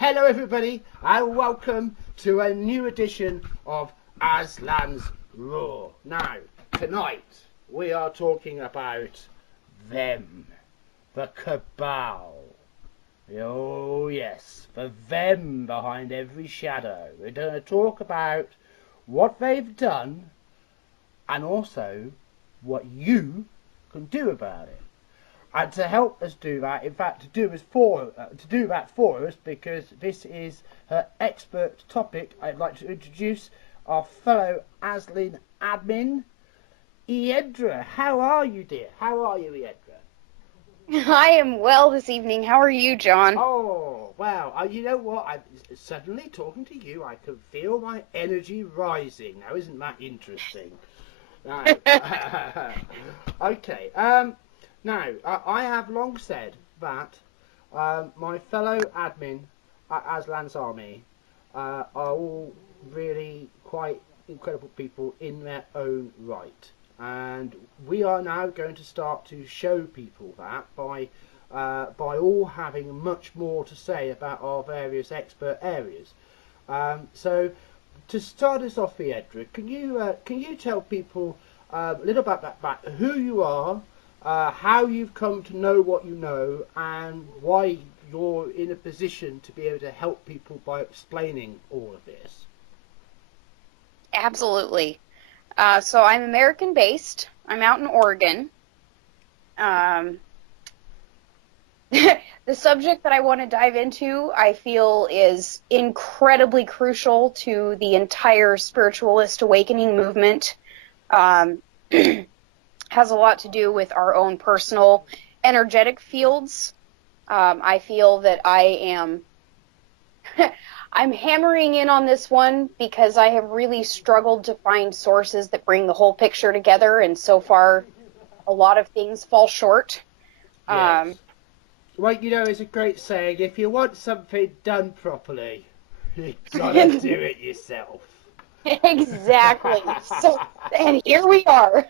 Hello everybody and welcome to a new edition of Aslan's Raw. Now, tonight we are talking about them, the Cabal. Oh yes, the them behind every shadow. We're going to talk about what they've done and also what you can do about it. And to help us do that, in fact, to do that for us, because this is her expert topic, I'd like to introduce our fellow Aslan admin, Eadra. How are you, dear? How are you, Eadra? I am well this evening. How are you, John? Oh, well, you know what? Suddenly talking to you, I can feel my energy rising. Now, isn't that interesting? Right. Okay. Now, I have long said that my fellow admin at Aslan's Army are all really quite incredible people in their own right. And we are now going to start to show people that by all having much more to say about our various expert areas. So, to start us off, Eadra, can you tell people a little bit about who you are, how you've come to know what you know, and why you're in a position to be able to help people by explaining all of this? Absolutely. So I'm American-based. I'm out in Oregon. The subject that I want to dive into, I feel, is incredibly crucial to the entire spiritualist awakening movement. Has a lot to do with our own personal energetic fields. I feel that I am I'm hammering in on this one because I have really struggled to find sources that bring the whole picture together, and so far a lot of things fall short. Yes. Well, you know, it's a great saying, if you want something done properly, you gotta do it yourself. Exactly. So, and here we are.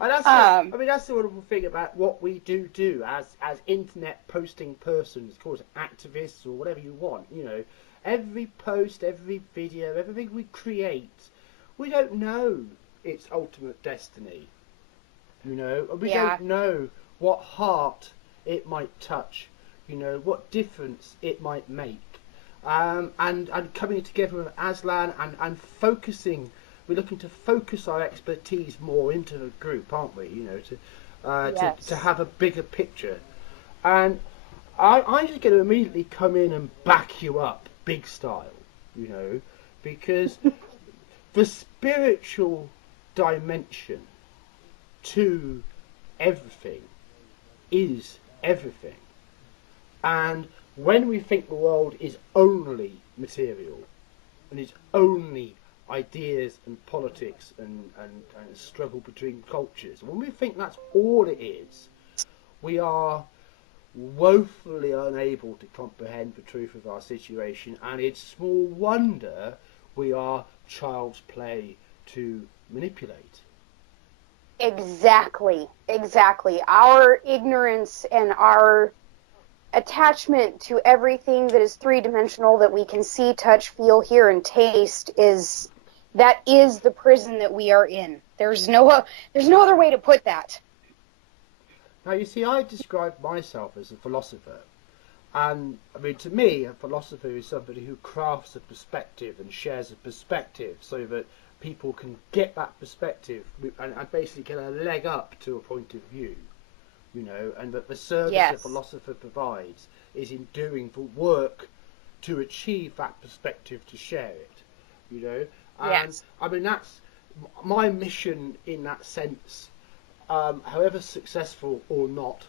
And that's the wonderful thing about what we do as internet posting persons, call it activists or whatever you want. You know, every post, every video, everything we create, we don't know its ultimate destiny. You know, we don't know what heart it might touch. You know, what difference it might make. And coming together with Aslan and focusing. We're looking to focus our expertise more into the group, aren't we? You know, to have a bigger picture. And I'm just going to immediately come in and back you up, big style. You know, because the spiritual dimension to everything is everything. And when we think the world is only material and is only ideas and politics and struggle between cultures, when we think that's all it is, we are woefully unable to comprehend the truth of our situation, and it's small wonder we are child's play to manipulate. Exactly. Our ignorance and our attachment to everything that is three-dimensional that we can see, touch, feel, hear, and taste is the prison that we are in. There's no other way to put that. Now, you see, I describe myself as a philosopher. And, I mean, to me, a philosopher is somebody who crafts a perspective and shares a perspective so that people can get that perspective and basically get a leg up to a point of view. You know, and that the service a philosopher provides is in doing the work to achieve that perspective, to share it. You know, and I mean, that's my mission in that sense. However successful or not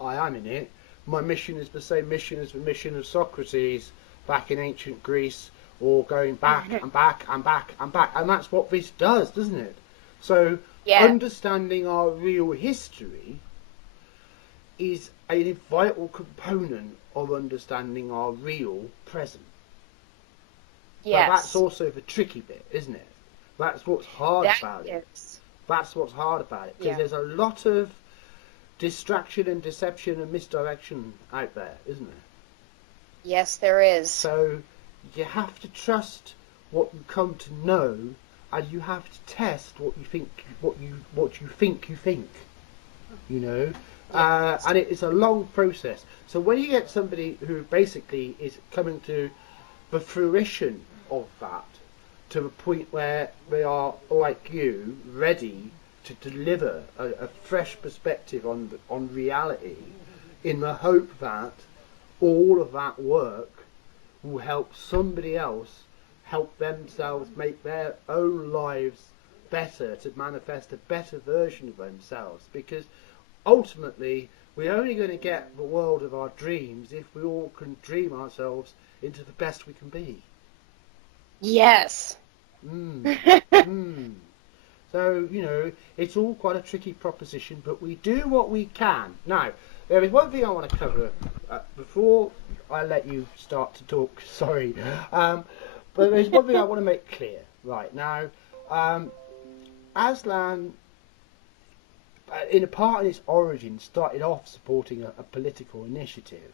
I am in it, my mission is the same mission as the mission of Socrates back in ancient Greece, or going back and back and back and back. And that's what this does, doesn't it? So understanding our real history is a vital component of understanding our real present. Yes. But that's also the tricky bit, isn't it? That's what's hard about it. That's what's hard about it. Because there's a lot of distraction and deception and misdirection out there, isn't there? Yes, there is. So you have to trust what you come to know, and you have to test what you think, you think. You know, and it is a long process. So when you get somebody who basically is coming to the fruition of that, to the point where they are, like you, ready to deliver a fresh perspective on reality, in the hope that all of that work will help somebody else help themselves make their own lives better, to manifest a better version of themselves. Because ultimately, we're only going to get the world of our dreams if we all can dream ourselves into the best we can be. Yes. So, you know, it's all quite a tricky proposition, but we do what we can. Now, there is one thing I want to cover before I let you start to talk. Sorry. But there's one thing I want to make clear. Right, now, Aslan, in a part of its origin, started off supporting a political initiative,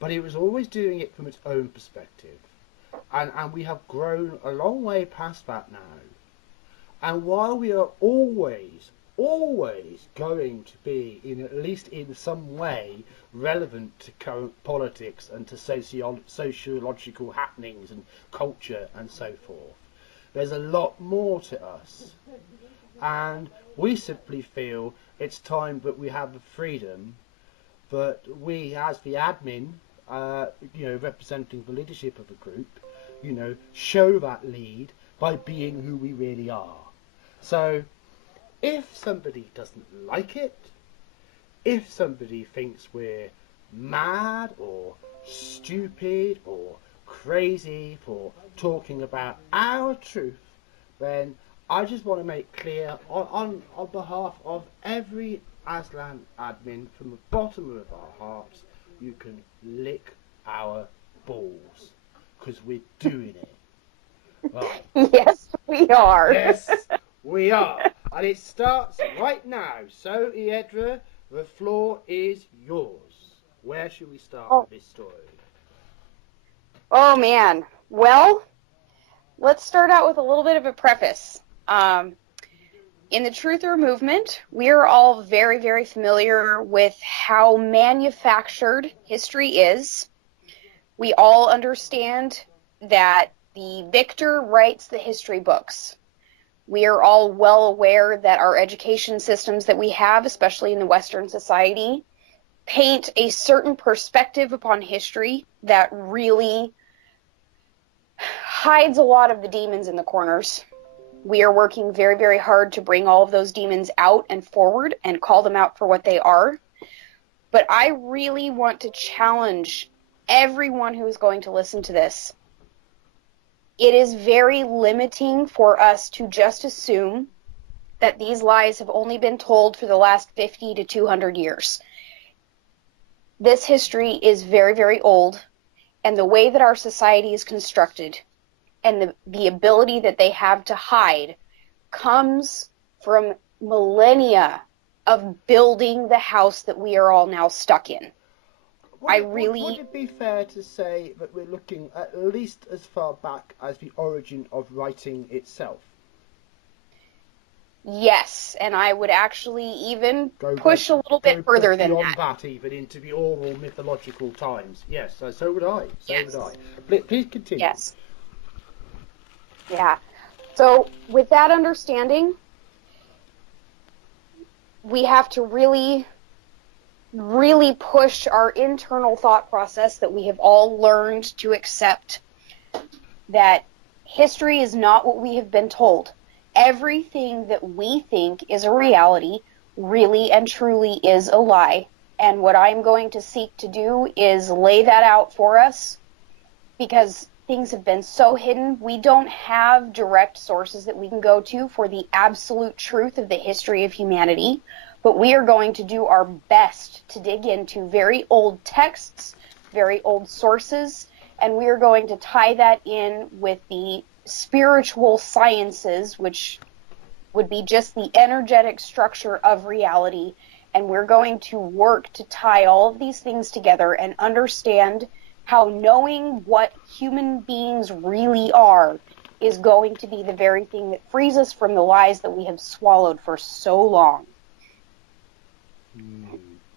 but it was always doing it from its own perspective. And we have grown a long way past that now. And while we are always going to be, at least in some way, relevant to current politics and to sociological happenings and culture and so forth, there's a lot more to us. And we simply feel it's time that we have the freedom that we, as the admin, representing the leadership of the group, show that lead by being who we really are. So, if somebody doesn't like it, if somebody thinks we're mad or stupid or crazy for talking about our truth, then I just want to make clear on behalf of every Aslan admin, from the bottom of our hearts, you can lick our balls, because we're doing it. Right. Yes, we are. Yes, we are. And it starts right now. So, Eadra, the floor is yours. Where should we start with this story? Oh, man. Well, let's start out with a little bit of a preface. In the Truther movement, we are all very, very familiar with how manufactured history is. We all understand that the victor writes the history books. We are all well aware that our education systems that we have, especially in the Western society, paint a certain perspective upon history that really hides a lot of the demons in the corners. We are working very, very hard to bring all of those demons out and forward and call them out for what they are. But I really want to challenge everyone who is going to listen to this. It is very limiting for us to just assume that these lies have only been told for the last 50 to 200 years. This history is very, very old, and the way that our society is constructed and the ability that they have to hide comes from millennia of building the house that we are all now stuck in. Would it be fair to say that we're looking at least as far back as the origin of writing itself? Yes, and I would actually even push a little bit further than that. Beyond that, even into the oral mythological times. Yes, so would I. Would I. Please continue. Yes. Yeah. So with that understanding, we have to really, really push our internal thought process that we have all learned to accept, that history is not what we have been told. Everything that we think is a reality really and truly is a lie. And what I'm going to seek to do is lay that out for us, because things have been so hidden. We don't have direct sources that we can go to for the absolute truth of the history of humanity, but we are going to do our best to dig into very old texts, very old sources, and we are going to tie that in with the spiritual sciences, which would be just the energetic structure of reality, and we're going to work to tie all of these things together and understand how knowing what human beings really are is going to be the very thing that frees us from the lies that we have swallowed for so long.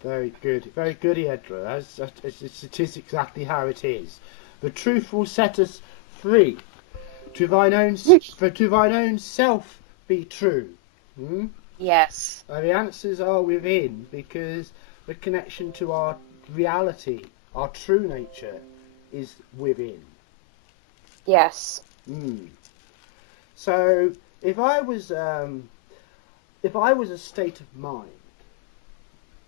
Very good, Eadra. It is exactly how it is. The truth will set us free. To thine own self be true. Yes. The answers are within, because the connection to our reality, our true nature, is within. Yes. So if I was a state of mind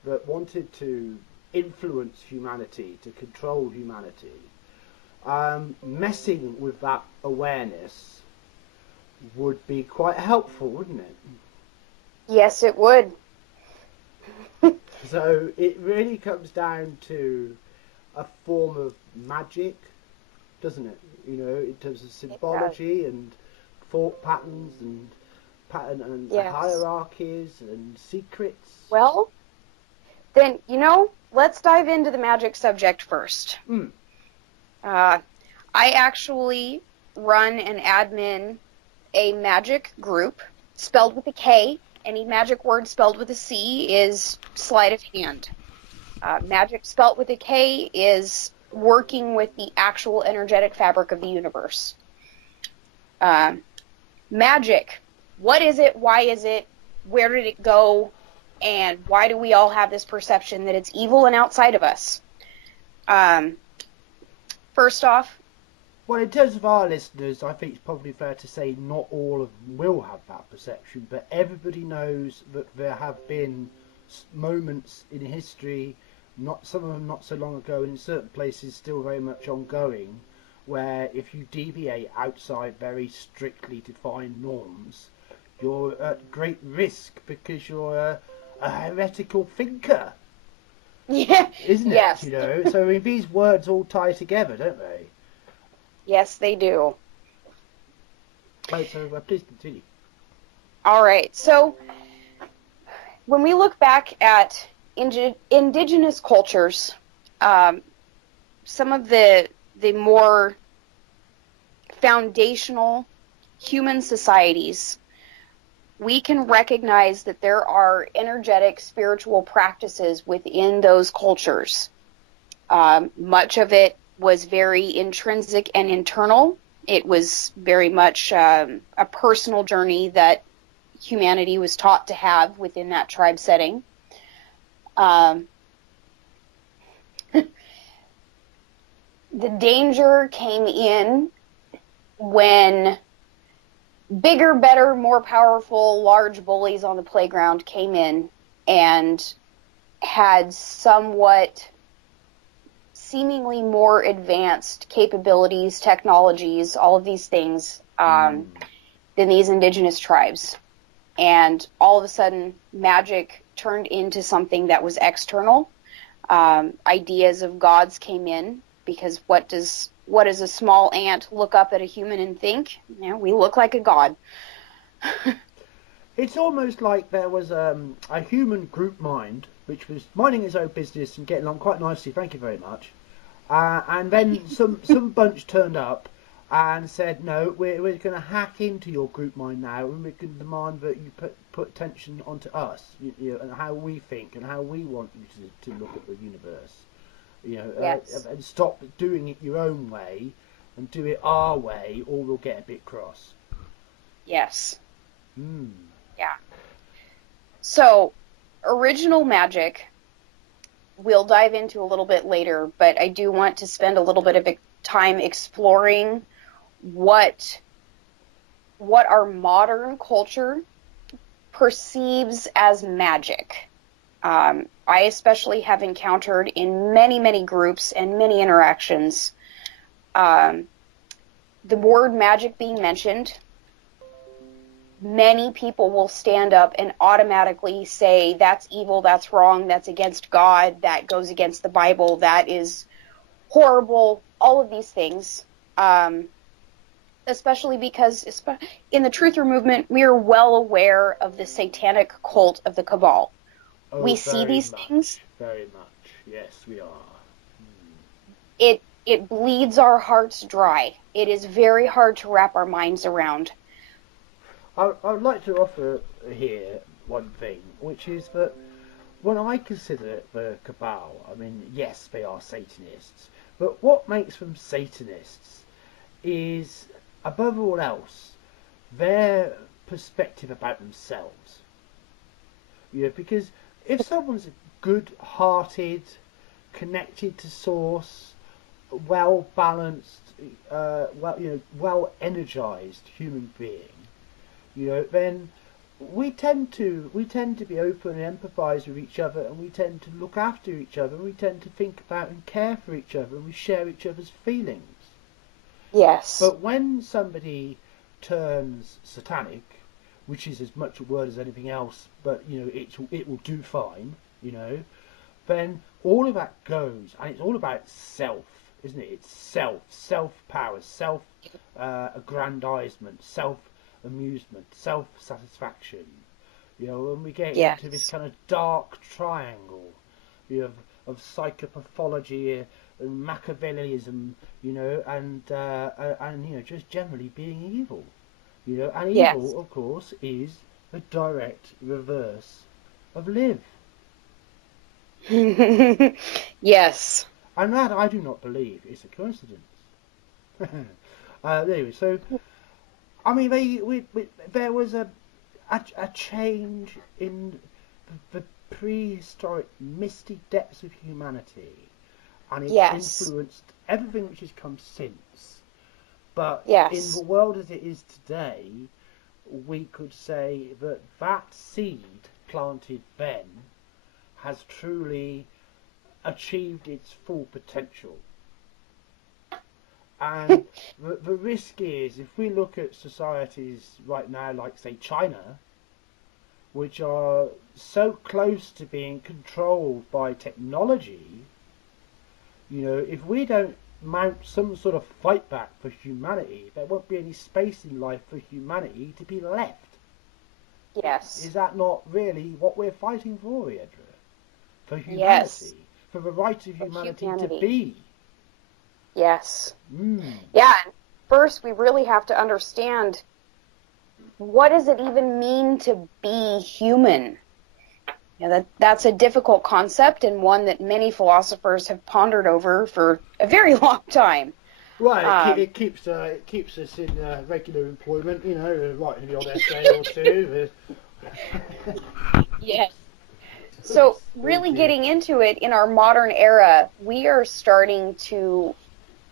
that wanted to influence humanity, to control humanity, messing with that awareness would be quite helpful, wouldn't it? Yes, it would. So it really comes down to a form of magic, doesn't it? In terms of symbology and thought patterns and Yes. hierarchies and secrets. Well, then, let's dive into the magic subject first. I actually run and admin a magic group spelled with a K. Any magic word spelled with a C is sleight of hand. Magic spelled with a K is working with the actual energetic fabric of the universe. Magic. What is it? Why is it? Where did it go? And why do we all have this perception that it's evil and outside of us? First off... Well, in terms of our listeners, I think it's probably fair to say not all of them will have that perception, but everybody knows that there have been moments in history, some of them not so long ago, and in certain places still very much ongoing, where if you deviate outside very strictly defined norms, you're at great risk because you're a heretical thinker. Yeah. Isn't it? Yes. So these words all tie together, don't they? Yes, they do. Right, so please continue. All right. So when we look back at indigenous cultures, some of the more foundational human societies, we can recognize that there are energetic spiritual practices within those cultures. Much of it was very intrinsic and internal. It was very much a personal journey that humanity was taught to have within that tribe setting. The danger came in when bigger, better, more powerful, large bullies on the playground came in and had somewhat seemingly more advanced capabilities, technologies, all of these things than these indigenous tribes. And all of a sudden, magic turned into something that was external. Ideas of gods came in, because what does a small ant look up at a human and think? We look like a god. It's almost like there was a human group mind which was minding its own business and getting along quite nicely, thank you very much. And then some bunch turned up and said, no, we're going to hack into your group mind now, and we can demand that you put attention onto us, and how we think and how we want you to look at the universe. Yes. And stop doing it your own way and do it our way, or we'll get a bit cross. Yes. Yeah. So, original magic, we'll dive into a little bit later, but I do want to spend a little bit of time exploring what our modern culture perceives as magic. I especially have encountered in many, many groups and many interactions the word magic being mentioned. Many people will stand up and automatically say, that's evil, that's wrong, that's against God, that goes against the Bible, that is horrible, all of these things. Especially because in the Truther movement, we are well aware of the satanic cult of the Cabal. We see these things. Very much, yes, we are. it bleeds our hearts dry. It is very hard to wrap our minds around. I would like to offer here one thing, which is that when I consider the Cabal, I mean, yes, they are Satanists, but what makes them Satanists is, above all else, their perspective about themselves. You know, because if someone's a good-hearted, connected to source, well-balanced, well-energized human being, then we tend to be open and empathise with each other, and we tend to look after each other, and we tend to think about and care for each other, and we share each other's feelings. Yes. But when somebody turns satanic, which is as much a word as anything else, but it will do fine, then all of that goes, and it's all about self, isn't it? It's self-power, self-aggrandizement, self-amusement, self-satisfaction. When we get into this kind of dark triangle, of psychopathology and Machiavellism, and just generally being evil. And evil, of course, is the direct reverse of live. Yes. And that I do not believe is a coincidence. Anyway, so I mean, there was a change in the prehistoric misty depths of humanity, and it influenced everything which has come since. But in the world as it is today, we could say that that seed planted then has truly achieved its full potential. And the risk is, if we look at societies right now, like, say, China, which are so close to being controlled by technology, if we don't mount some sort of fight back for humanity, there won't be any space in life for humanity to be left. Yes. Is that not really what we're fighting for, Eadra? For humanity. Yes. For the right of humanity to be. Yes. Yeah, first we really have to understand, what does it even mean to be human? That's a difficult concept, and one that many philosophers have pondered over for a very long time. Right, it keeps us in regular employment, writing the odd essay or two. Yes. So really getting into it in our modern era, we are starting to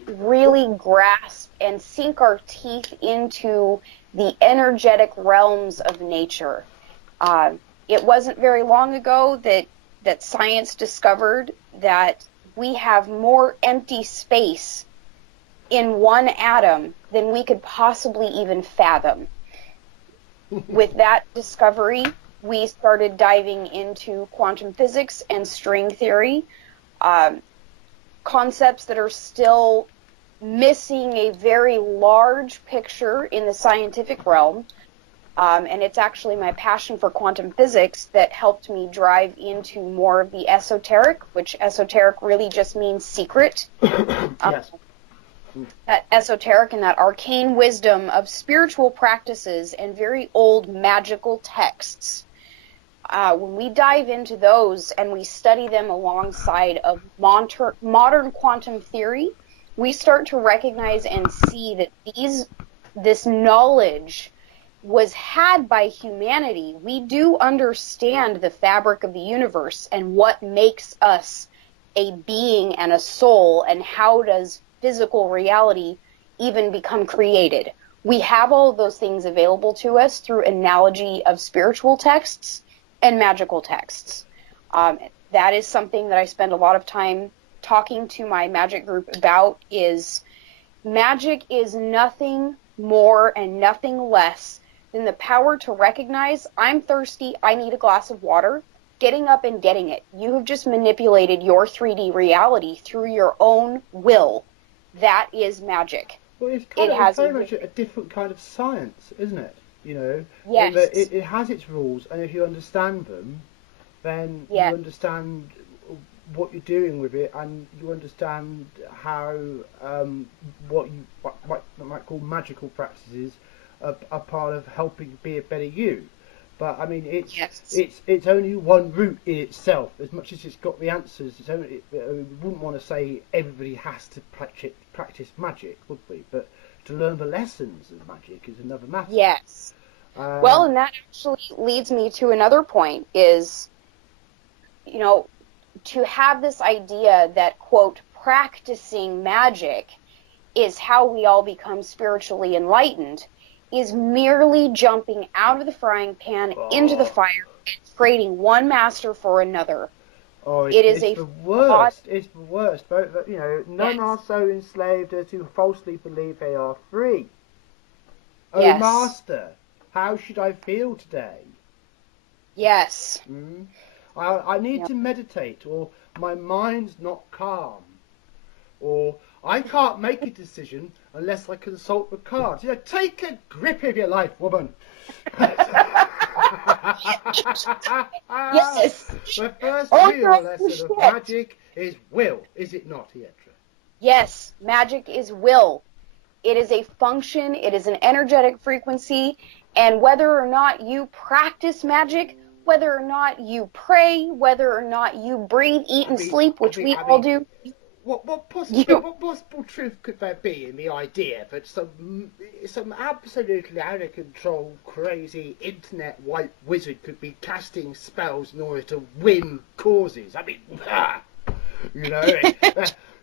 really grasp and sink our teeth into the energetic realms of nature. It wasn't very long ago that science discovered that we have more empty space in one atom than we could possibly even fathom. With that discovery, we started diving into quantum physics and string theory, concepts that are still missing a very large picture in the scientific realm. And it's actually my passion for quantum physics that helped me drive into more of the esoteric, which esoteric really just means secret. Yes. That esoteric and that arcane wisdom of spiritual practices and very old magical texts. When we dive into those and we study them alongside of modern quantum theory, we start to recognize and see that this knowledge was had by humanity. We do understand the fabric of the universe and what makes us a being and a soul, and how does physical reality even become created. We have all of those things available to us through analogy of spiritual texts and magical texts. That is something that I spend a lot of time talking to my magic group about. Is magic is nothing more and nothing less than the power to recognize, I'm thirsty, I need a glass of water, getting up and getting it. You have just manipulated your 3D reality through your own will. That is magic. Well, it's very much a different kind of science, isn't it? Yes. It has its rules, and if you understand them, then you understand what you're doing with it, and you understand how what might call magical practices are part of helping be a better you. But I mean, it's only one route in itself. As much as it's got the answers, we wouldn't want to say everybody has to practice magic, would we? But to learn the lessons of magic is another matter. Yes. Well, and that actually leads me to another point is, you know, to have this idea that, quote, practicing magic is how we all become spiritually enlightened is merely jumping out of the frying pan into the fire and trading one master for another. Oh, it's the worst. It's the worst. But, you know, none are so enslaved as to falsely believe they are free. Oh, master, how should I feel today? Yes. I need to meditate, or my mind's not calm, or I can't make a decision unless I consult the cards. You know, take a grip of your life, woman. Yes. The first real lesson of magic is will, is it not, Eadra? Yes, magic is will. It is a function, it is an energetic frequency, and whether or not you practice magic, whether or not you pray, whether or not you breathe, eat, and sleep, which we all do. What possible truth could there be in the idea that some absolutely out of control, crazy internet white wizard could be casting spells in order to win causes? I mean, you know,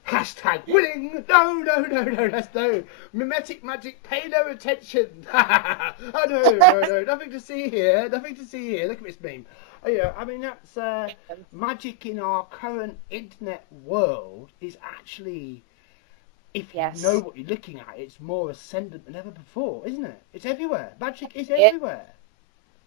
hashtag winning. No, that's no. Mimetic magic, pay no attention. Oh, no, nothing to see here. Look at this meme. Yeah, I mean, that's magic in our current internet world is actually, if you know what you're looking at, it's more ascendant than ever before, isn't it? It's everywhere. Magic is everywhere.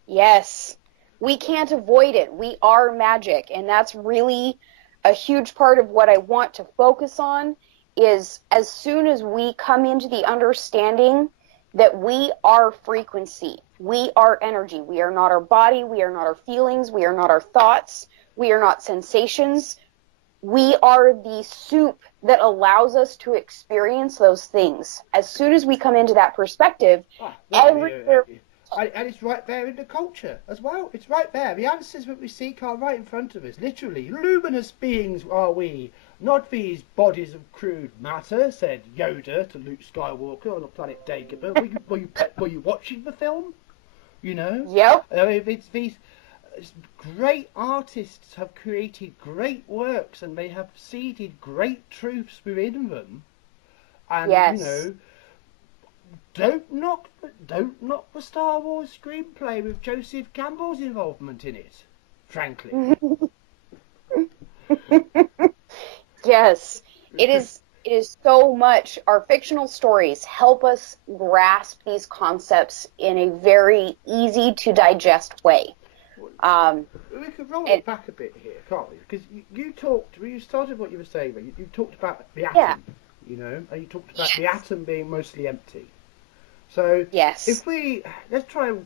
Yes. We can't avoid it. We are magic, and that's really a huge part of what I want to focus on is as soon as we come into the understanding that we are frequency, we are energy, we are not our body, we are not our feelings, we are not our thoughts, we are not sensations, we are the soup that allows us to experience those things. As soon as we come into that perspective, and it's right there in the culture as well. It's right there. The answers that we seek are right in front of us. Literally, luminous beings are we, not these bodies of crude matter, said Yoda to Luke Skywalker on the planet Dagobah. Were you watching the film? You know? Yep. It's these great artists have created great works and they have seeded great truths within them. And, you know, don't knock the Star Wars screenplay with Joseph Campbell's involvement in it, frankly. Yes, it is so much. Our fictional stories help us grasp these concepts in a very easy to digest way. We could roll it back a bit here, can't we? Because you started what you were saying, you talked about the atom, you know, and you talked about the atom being mostly empty. So if let's try and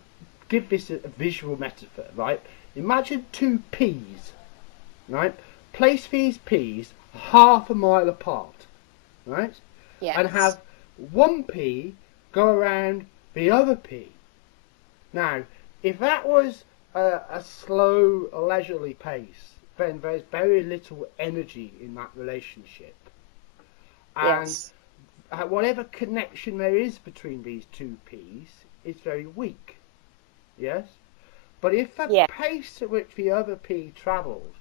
give this a visual metaphor, right? Imagine two peas, right? Place these peas half a mile apart, right? Yes. And have one pea go around the other pea. Now, if that was a slow, leisurely pace, then there's very little energy in that relationship. And whatever connection there is between these two peas is very weak. Yes? But if the pace at which the other pea travelled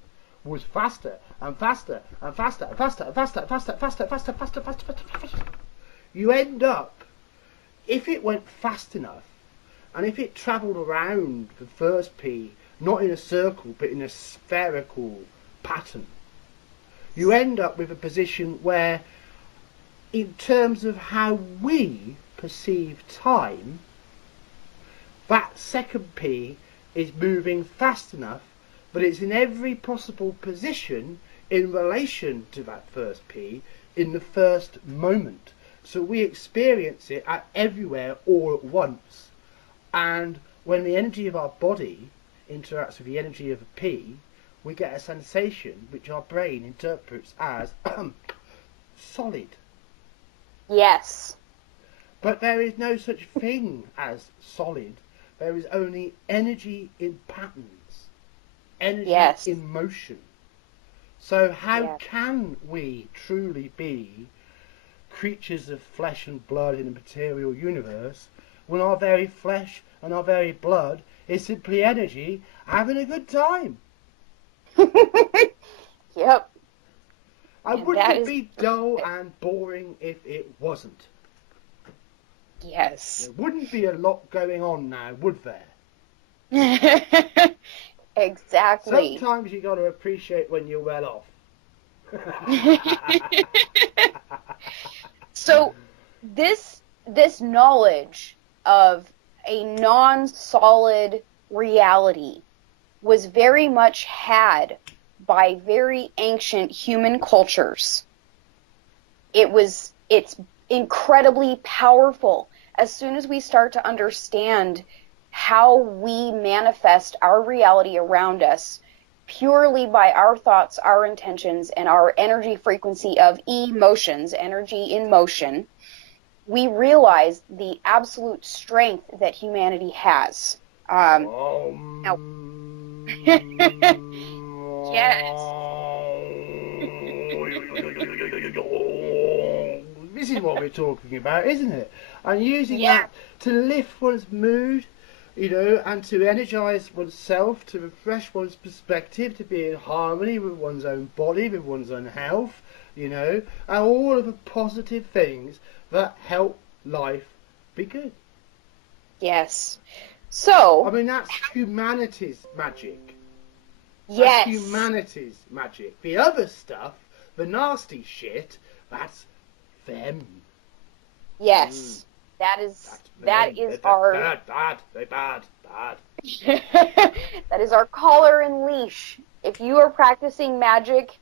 was faster and faster and faster and faster and faster and faster and faster and faster and faster and faster and faster, you end up, if it went fast enough, and if it travelled around the first pea, not in a circle but in a spherical pattern, you end up with a position where, in terms of how we perceive time, that second pea is moving fast enough, but it's in every possible position in relation to that first pea in the first moment. So we experience it at everywhere all at once. And when the energy of our body interacts with the energy of a pea, we get a sensation which our brain interprets as solid. Yes. But there is no such thing as solid. There is only energy in patterns, energy in motion. So how can we truly be creatures of flesh and blood in a material universe when our very flesh and our very blood is simply energy having a good time? Yep. And wouldn't it be dull and boring if it wasn't? Yes. There wouldn't be a lot going on now, would there? Exactly. Sometimes you got to appreciate when you're well off. So this knowledge of a non-solid reality was very much had by very ancient human cultures. It's incredibly powerful. As soon as we start to understand how we manifest our reality around us purely by our thoughts, our intentions, and our energy frequency of emotions, energy in motion, we realize the absolute strength that humanity has. Now, yes. This is what we're talking about, isn't it? And using that to lift one's mood, and to energize oneself, to refresh one's perspective, to be in harmony with one's own body, with one's own health, and all of the positive things that help life be good. Yes. So, I mean, that's humanity's magic. Yes. That's humanity's magic. The other stuff, the nasty shit, that's them. Yes. That is our bad. that is our collar and leash. If you are practicing magic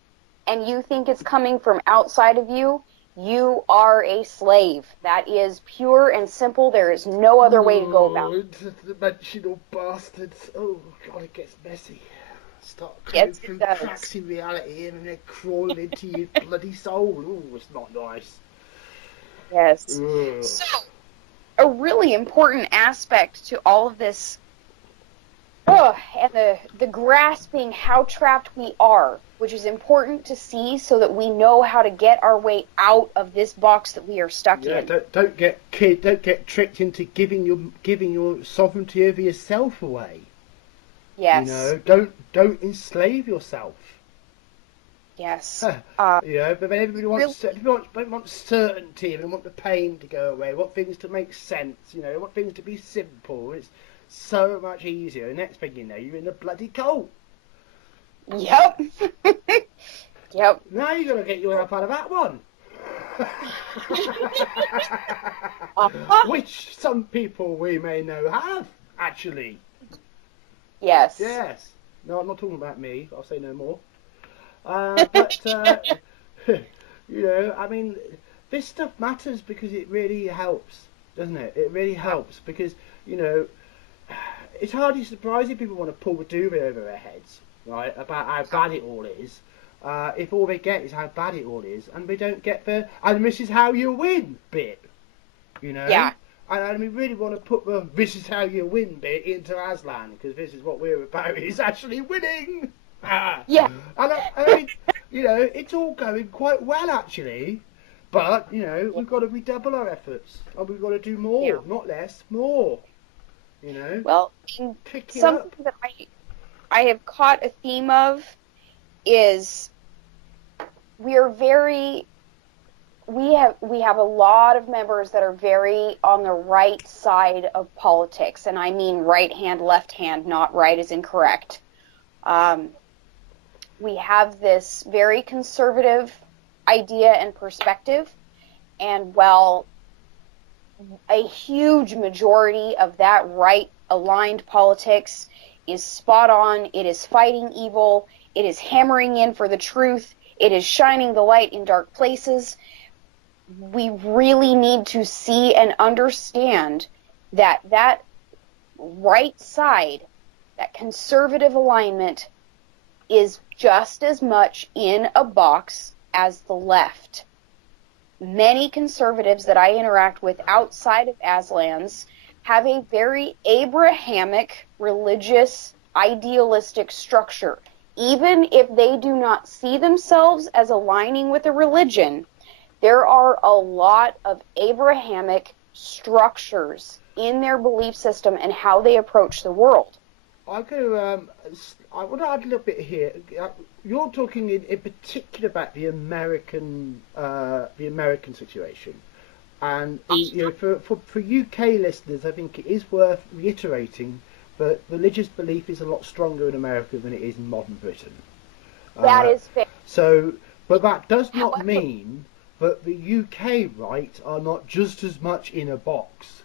and you think it's coming from outside of you, you are a slave. That is pure and simple. There is no other way to go about it. The dimensional bastards. Oh God, it gets messy. Start coming through cracks in reality and they're crawling into your bloody soul. Oh, it's not nice. Yes. Ugh. So, a really important aspect to all of this, and the grasping how trapped we are, which is important to see so that we know how to get our way out of this box that we are stuck in. Don't get tricked into giving your sovereignty over yourself away. Yes. Don't enslave yourself. Yes. But then everybody wants certainty, and they want the pain to go away, want things to make sense, they want things to be simple. It's so much easier. The next thing you know, you're in the bloody cult. Yep. Yep. Now you've got to get yourself out of that one. Which some people we may know have, actually. Yes. Yes. No, I'm not talking about me. I'll say no more. I mean, this stuff matters because it really helps, doesn't it? It really helps because, it's hardly surprising people want to pull the duvet over their heads, right, about how bad it all is, if all they get is how bad it all is, and they don't get and this is how you win bit, Yeah. And we really want to put the this is how you win bit into Aslan, because this is what we're about, is actually winning. Yeah. And I mean, it's all going quite well actually, but we've got to redouble our efforts, and we've got to do more, not less, more. Well, something that I have caught a theme of is we have a lot of members that are very on the right side of politics, and I mean right hand, left hand, not right as incorrect. We have this very conservative idea and perspective, and while a huge majority of that right-aligned politics is spot on, it is fighting evil, it is hammering in for the truth, it is shining the light in dark places, we really need to see and understand that right side, that conservative alignment, is just as much in a box as the left. Many conservatives that I interact with outside of Aslan's have a very Abrahamic, religious, idealistic structure. Even if they do not see themselves as aligning with a religion, there are a lot of Abrahamic structures in their belief system and how they approach the world. I want to add a little bit here. You're talking in particular about the American situation, and for UK listeners, I think it is worth reiterating that religious belief is a lot stronger in America than it is in modern Britain. That is fair. So, but that does not mean that the UK right are not just as much in a box,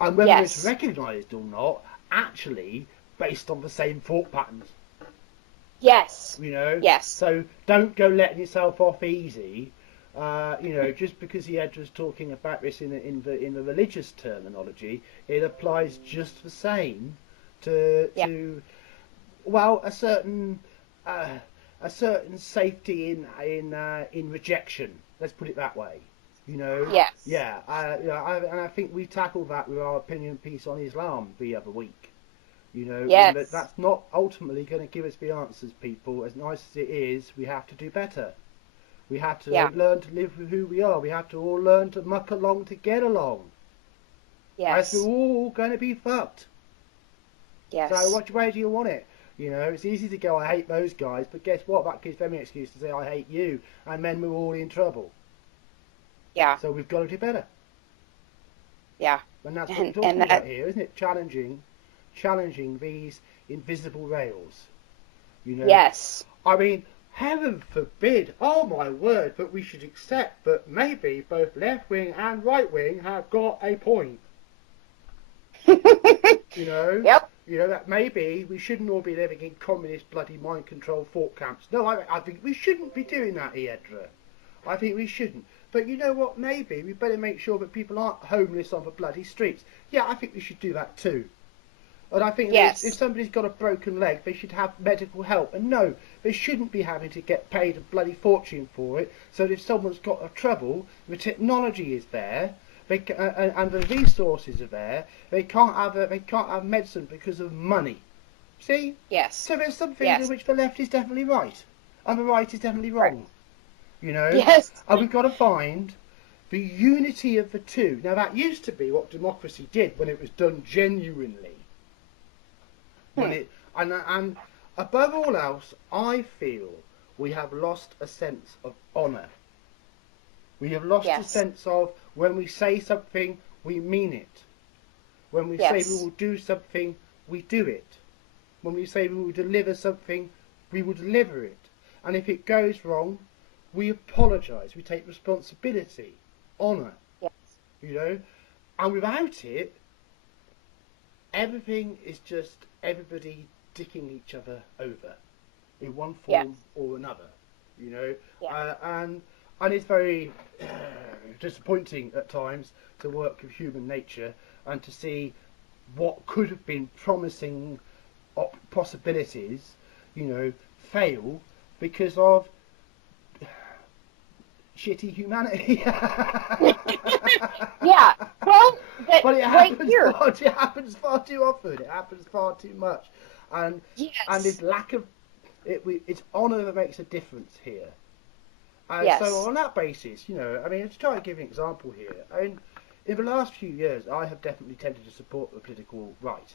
and whether it's recognised or not, actually based on the same thought patterns. Yes. Yes. So don't go letting yourself off easy. Just because Eadra's talking about this in the religious terminology, it applies just the same to a certain safety in rejection. Let's put it that way. Yes. Yeah. And I think we tackled that with our opinion piece on Islam the other week. Yes. That's not ultimately going to give us the answers, people. As nice as it is, we have to do better. We have to learn to live with who we are. We have to all learn to muck along to get along. Yes. As we're all going to be fucked. Yes. So which way do you want it? It's easy to go, I hate those guys, but guess what? That gives them an excuse to say, I hate you, and then we're all in trouble. Yeah. So we've got to do better. Yeah. And that's what we're talking about here, isn't it? Challenging these invisible rails. Yes. I mean, heaven forbid, oh my word, that we should accept that maybe both left wing and right wing have got a point. Yep. That maybe we shouldn't all be living in communist bloody mind control thought camps. No, I think we shouldn't be doing that, Eadra. I think we shouldn't. But you know what? Maybe we better make sure that people aren't homeless on the bloody streets. Yeah, I think we should do that too. And I think if somebody's got a broken leg, they should have medical help. And no, they shouldn't be having to get paid a bloody fortune for it. So that if someone's got a trouble, the technology is there, and the resources are there. They can't have medicine because of money. See? Yes. So there's some things in which the left is definitely right, and the right is definitely wrong. Yes. And we've got to find the unity of the two. Now that used to be what democracy did when it was done genuinely. And above all else, I feel we have lost a sense of honour. We have lost a sense of when we say something, we mean it. When we say we will do something, we do it. When we say we will deliver something, we will deliver it. And if it goes wrong, we apologise. We take responsibility, honour. Yes. And without it, everything is just everybody dicking each other over in one form or another, and it's very disappointing at times to work with human nature and to see what could have been promising possibilities, fail because of shitty humanity. Yeah, well, but it happens far too often. It happens far too much, and this lack of it's honour that makes a difference here. So on that basis, to try and give an example here, in the last few years, I have definitely tended to support the political right.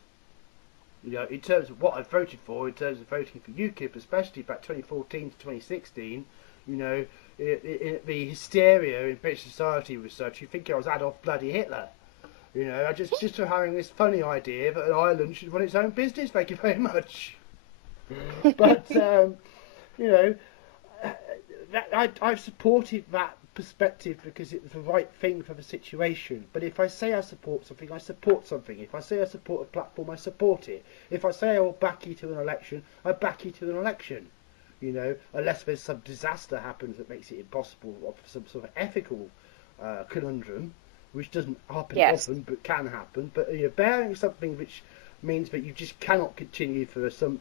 In terms of what I voted for, in terms of voting for UKIP, especially back 2014 to 2016, the hysteria in British society was such, you think I was Adolf bloody Hitler. Just for having this funny idea that an island should run its own business. Thank you very much. But I've supported that perspective because it was the right thing for the situation. But if I say I support something, I support something. If I say I support a platform, I support it. If I say I will back you to an election, I back you to an election. Unless there's some disaster happens that makes it impossible, or some sort of ethical conundrum, which doesn't happen often but can happen. But bearing something which means that you just cannot continue for some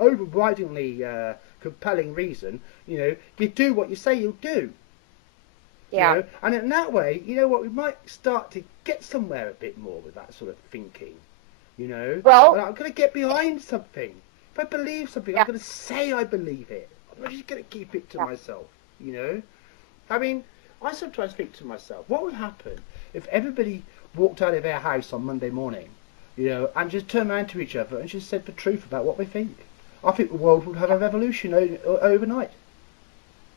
overridingly compelling reason. You do what you say you'll do. Yeah. And in that way, you know what, we might start to get somewhere a bit more with that sort of thinking. Well, I'm going to get behind something. If I believe something, I'm going to say I believe it. I'm not just going to keep it to myself. I mean, I sometimes think to myself, what would happen if everybody walked out of their house on Monday morning, and just turned around to each other and just said the truth about what they think? I think the world would have a revolution overnight.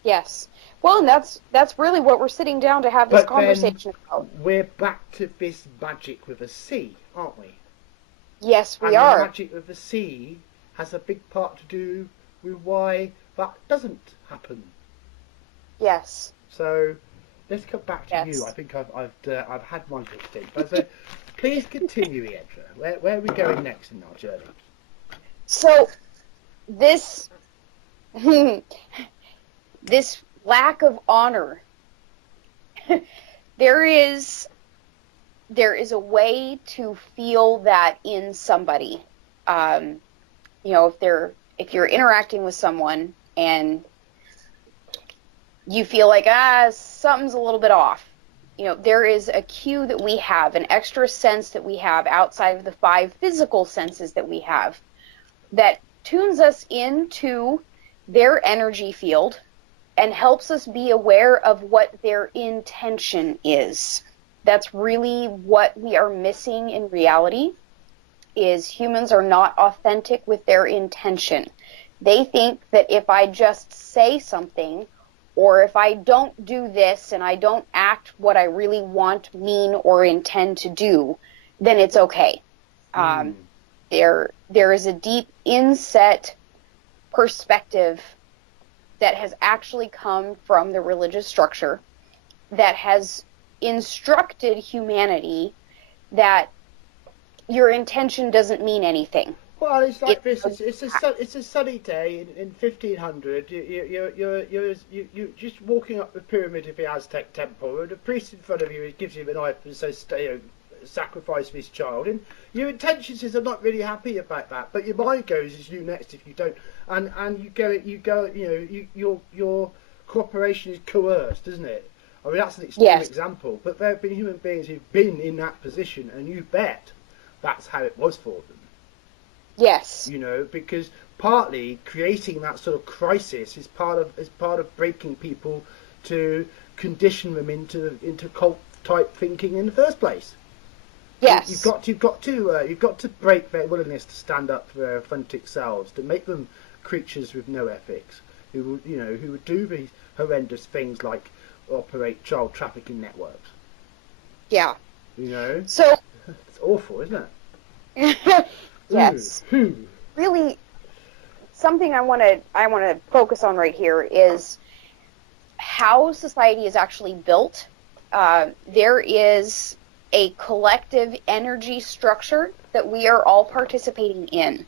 Yes. Well, and that's really what we're sitting down to have this conversation about. We're back to this magic with a C, aren't we? Yes, we and are. The magic with the C has a big part to do with why that doesn't happen. Yes. So let's come back to you. I think I've had my good thing. So please continue, Eadra. Where are we going next in our journey? So this this lack of honor. There is a way to feel that in somebody. If you're interacting with someone and you feel like something's a little bit off, there is a cue that we have, an extra sense that we have outside of the 5 physical senses that we have, that tunes us into their energy field and helps us be aware of what their intention is. That's really what we are missing in reality, is humans are not authentic with their intention. They think that if I just say something, or if I don't do this and I don't act what I really want, mean, or intend to do, then it's okay. There is a deep inset perspective that has actually come from the religious structure that has instructed humanity that your intention doesn't mean anything. Well, it's like this. It's a sunny day in 1500. You're just walking up the pyramid of the Aztec temple, and the priest in front of you gives you a knife and says, sacrifice this child. And your intentions are not really happy about that, but your mind goes, "Is you next if you don't?" And your cooperation is coerced, isn't it? I mean, that's an extreme example, but there have been human beings who've been in that position, and you bet that's how it was for them. Yes. Because partly creating that sort of crisis is part of breaking people to condition them into cult type thinking in the first place. Yes. You've got to break their willingness to stand up for their authentic selves, to make them creatures with no ethics, who would do these horrendous things like operate child trafficking networks. Yeah. So it's awful, isn't it? Yes. Really, something I want to focus on right here is how society is actually built. There is a collective energy structure that we are all participating in.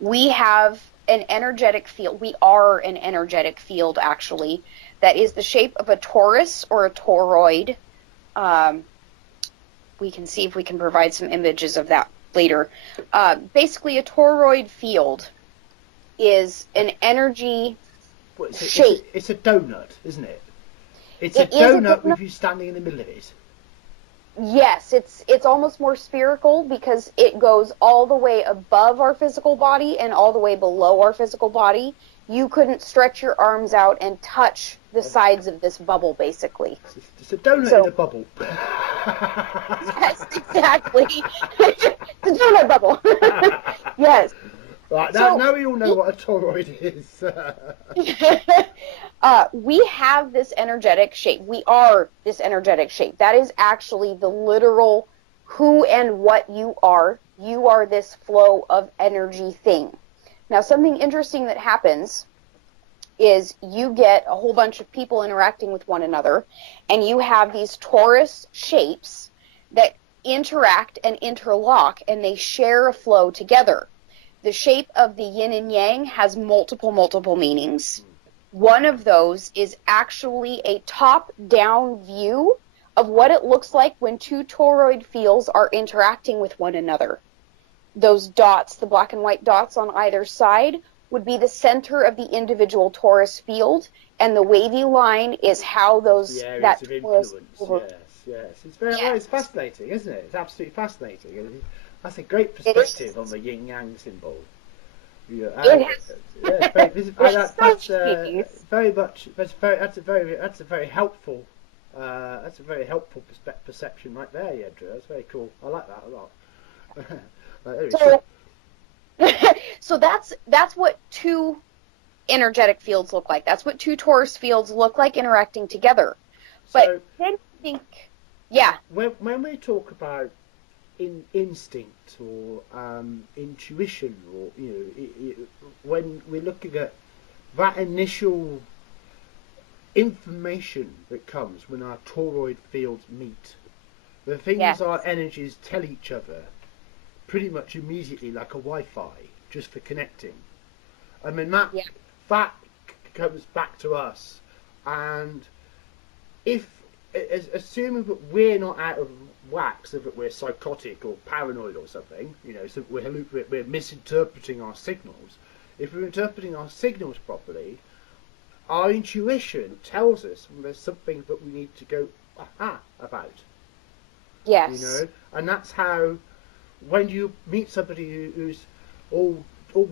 We have an energetic field. We are an energetic field, actually, that is the shape of a torus or a toroid. We can see if we can provide some images of that later. Basically, a toroid field is an energy shape. It's a donut, isn't it? It's a donut with you standing in the middle of it. Yes, it's almost more spherical because it goes all the way above our physical body and all the way below our physical body. You couldn't stretch your arms out and touch the sides of this bubble, basically. It's a donut in a bubble. Yes, exactly. It's a donut bubble. Yes. Right, now we all know what a toroid is. We have this energetic shape. We are this energetic shape. That is actually the literal who and what you are. You are this flow of energy thing. Now, something interesting that happens is you get a whole bunch of people interacting with one another, and you have these torus shapes that interact and interlock, and they share a flow together. The shape of the yin and yang has multiple meanings. One of those is actually a top-down view of what it looks like when two toroid fields are interacting with one another. those dots, the black and white dots on either side, would be the center of the individual torus field, and the wavy line is how those the areas that of torus influence. Yes. It's very well. It's fascinating, isn't it? It's absolutely fascinating. That's a great perspective on the yin yang symbol. Yeah, that's very much. That's a very helpful. That's a very helpful perception right there, Eadra. That's very cool. I like that a lot. So that's what two energetic fields look like. That's what two torus fields look like interacting together. But then I think, when we talk about instinct or intuition, or when we're looking at that initial information that comes when our toroid fields meet, the things our energies tell each other pretty much immediately, like a Wi-Fi, just for connecting. I mean, that comes back to us, and assuming that we're not out of whack, so that we're psychotic or paranoid or something, so we're misinterpreting our signals. If we're interpreting our signals properly, our intuition tells us there's something that we need to go about. Yes. And that's how, when you meet somebody who's all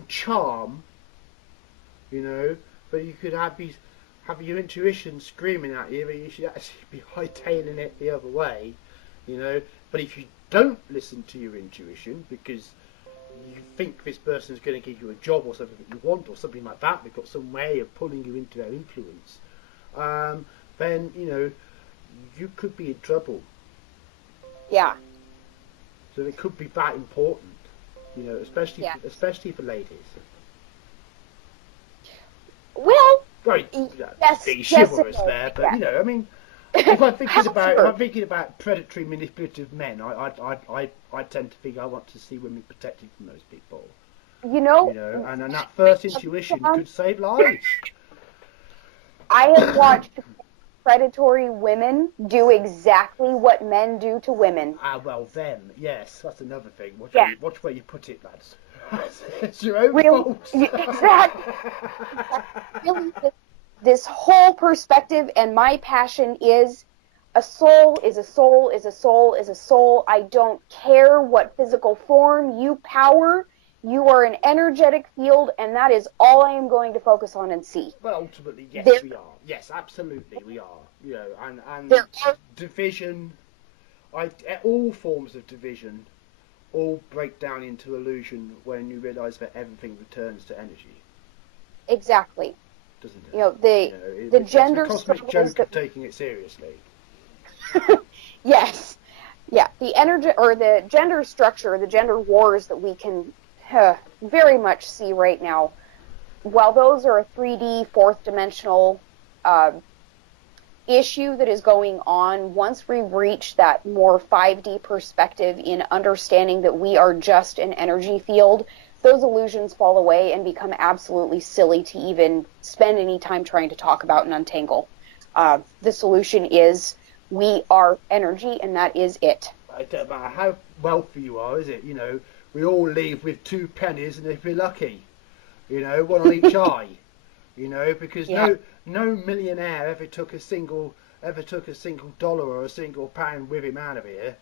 charm, but you could have your intuition screaming at you, but you should actually be hightailing it the other way, But if you don't listen to your intuition because you think this person is going to give you a job or something that you want or something like that, they've got some way of pulling you into their influence, then you could be in trouble. Yeah. So it could be that important, especially for ladies. Well, right, yes, chivalrous there, but I mean, if I'm thinking about predatory, manipulative men, I tend to think I want to see women protected from those people. And that first intuition could save lives. I have watched predatory women do exactly what men do to women. Well, them, yes, that's another thing. Watch where you put it, lads. It's your own fault. Exactly. Really, this whole perspective, and my passion is a soul is a soul is a soul is a soul. I don't care what physical form you power. You are an energetic field, and that is all I am going to focus on and see. Well, ultimately, yes, we are. Yes, absolutely, we are. And division, all forms of division, all break down into illusion when you realise that everything returns to energy. Exactly. Doesn't it? The gender it's a cosmic joke of taking it seriously. Yes. Yeah. The energy or the gender structure, the gender wars that we can very much see right now, while those are a 3D, fourth dimensional issue that is going on, once we reach that more 5D perspective in understanding that we are just an energy field, those illusions fall away and become absolutely silly to even spend any time trying to talk about and untangle. The solution is we are energy, and that is it. It don't matter how wealthy you are, is it? We all leave with 2 pennies, and if we're lucky, one on each eye, because no millionaire ever took a single dollar or a single pound with him out of here.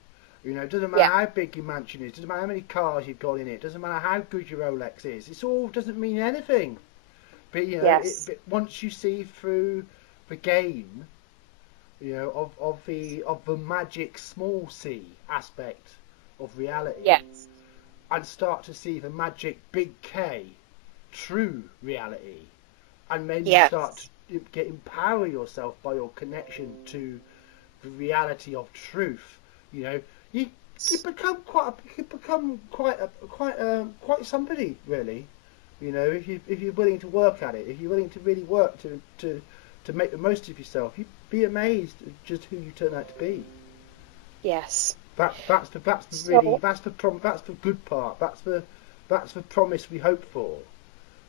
It doesn't matter how big your mansion is, doesn't matter how many cars you've got in it, doesn't matter how good your Rolex is. It all doesn't mean anything. But but once you see through the game, of the magic small c aspect of reality, and start to see the magic big K true reality, and then you start to empower yourself by your connection to the reality of truth. You become quite somebody, really. If you're willing to work at it, if you're willing to really work to make the most of yourself, you'd be amazed at just who you turn out to be. Yes. That's the good part. That's the promise we hope for.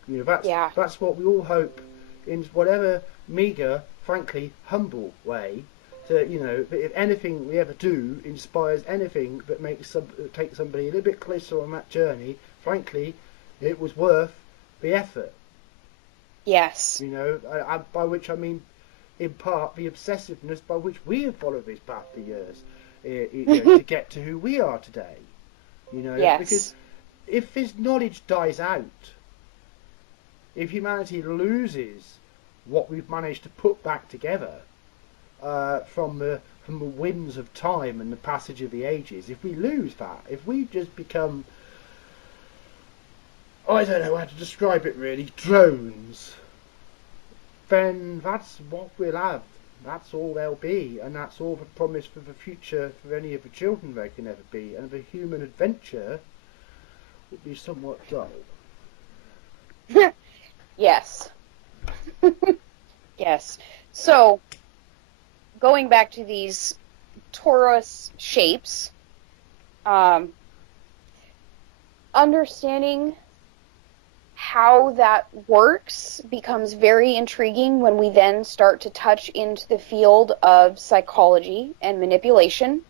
That's what we all hope, in whatever meagre, frankly humble way, to, if anything we ever do inspires anything that take somebody a little bit closer on that journey, frankly, it was worth the effort. Yes. By which I mean, in part, the obsessiveness by which we have followed this path for years, to get to who we are today. Yes. Because if this knowledge dies out, if humanity loses what we've managed to put back together from the winds of time and the passage of the ages, if we lose that, if we just become, I don't know how to describe it really, drones, then that's what we'll have. That's all they'll be, and that's all the promise for the future for any of the children they can ever be, and the human adventure will be somewhat dull. Yes. Yes. So, going back to these torus shapes, understanding how that works becomes very intriguing when we then start to touch into the field of psychology and manipulation.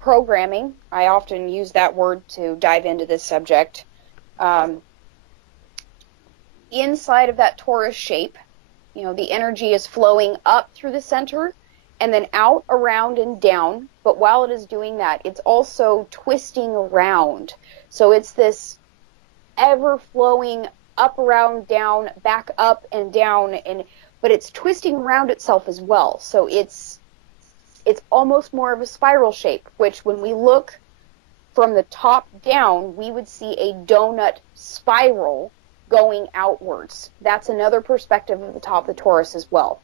Programming, I often use that word to dive into this subject. Inside of that torus shape, the energy is flowing up through the center and then out, around, and down. But while it is doing that, it's also twisting around. So it's this ever-flowing up, around, down, back up and down, but it's twisting around itself as well. So it's almost more of a spiral shape, which when we look from the top down, we would see a donut spiral going outwards. That's another perspective of the top of the torus as well.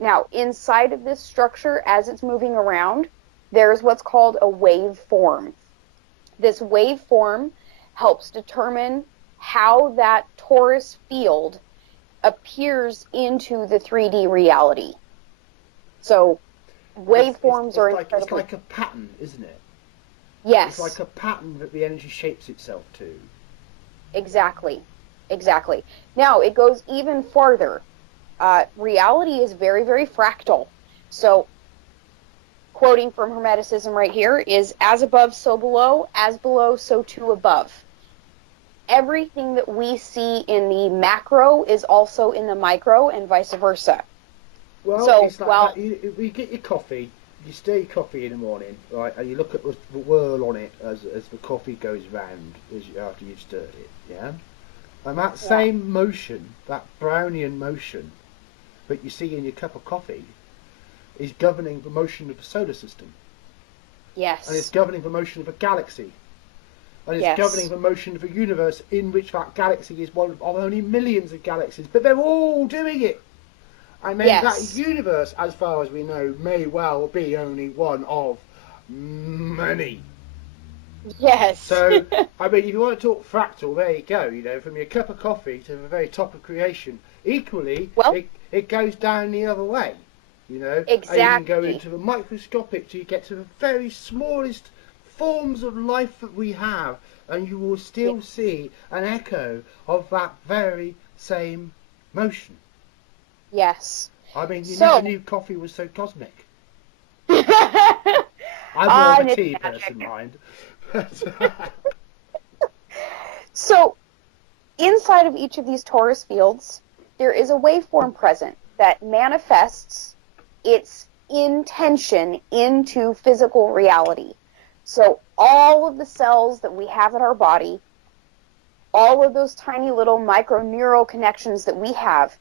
Now, inside of this structure, as it's moving around, there's what's called a waveform. This waveform helps determine how that torus field appears into the 3D reality. So, waveforms are incredibly... It's like a pattern, isn't it? Yes. It's like a pattern that the energy shapes itself to. Exactly. Now, it goes even farther. Reality is very, very fractal. So, quoting from Hermeticism right here is, as above, so below, as below, so too above. Everything that we see in the macro is also in the micro, and vice versa. Well, so, it's like that. You get your coffee, you stir your coffee in the morning, right, and you look at the whirl on it as the coffee goes round after you've stirred it, yeah? And that same motion, that Brownian motion that you see in your cup of coffee, is governing the motion of the solar system. Yes. And it's governing the motion of a galaxy. And it's governing the motion of a universe in which that galaxy is one of only millions of galaxies. But they're all doing it. And then that universe, as far as we know, may well be only one of many. Yes. So, I mean, if you want to talk fractal, there you go. From your cup of coffee to the very top of creation. Equally, it goes down the other way. Exactly. And you can go into the microscopic till you get to the very smallest forms of life that we have, and you will still see an echo of that very same motion. Yes. I mean, you never knew coffee was so cosmic. I'm more of a tea person, mind. So, inside of each of these torus fields, there is a waveform present that manifests its intention into physical reality. So all of the cells that we have in our body, all of those tiny little microneural connections that we have,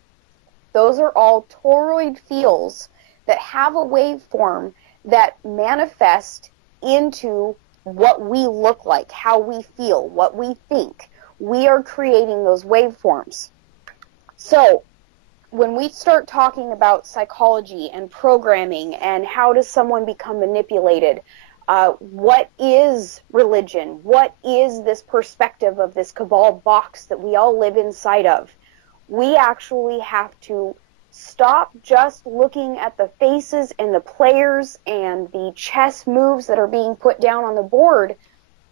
those are all toroid fields that have a waveform that manifest into what we look like, how we feel, what we think. We are creating those waveforms. So when we start talking about psychology and programming and how does someone become manipulated, what is religion? What is this perspective of this Cabal box that we all live inside of? We actually have to stop just looking at the faces and the players and the chess moves that are being put down on the board,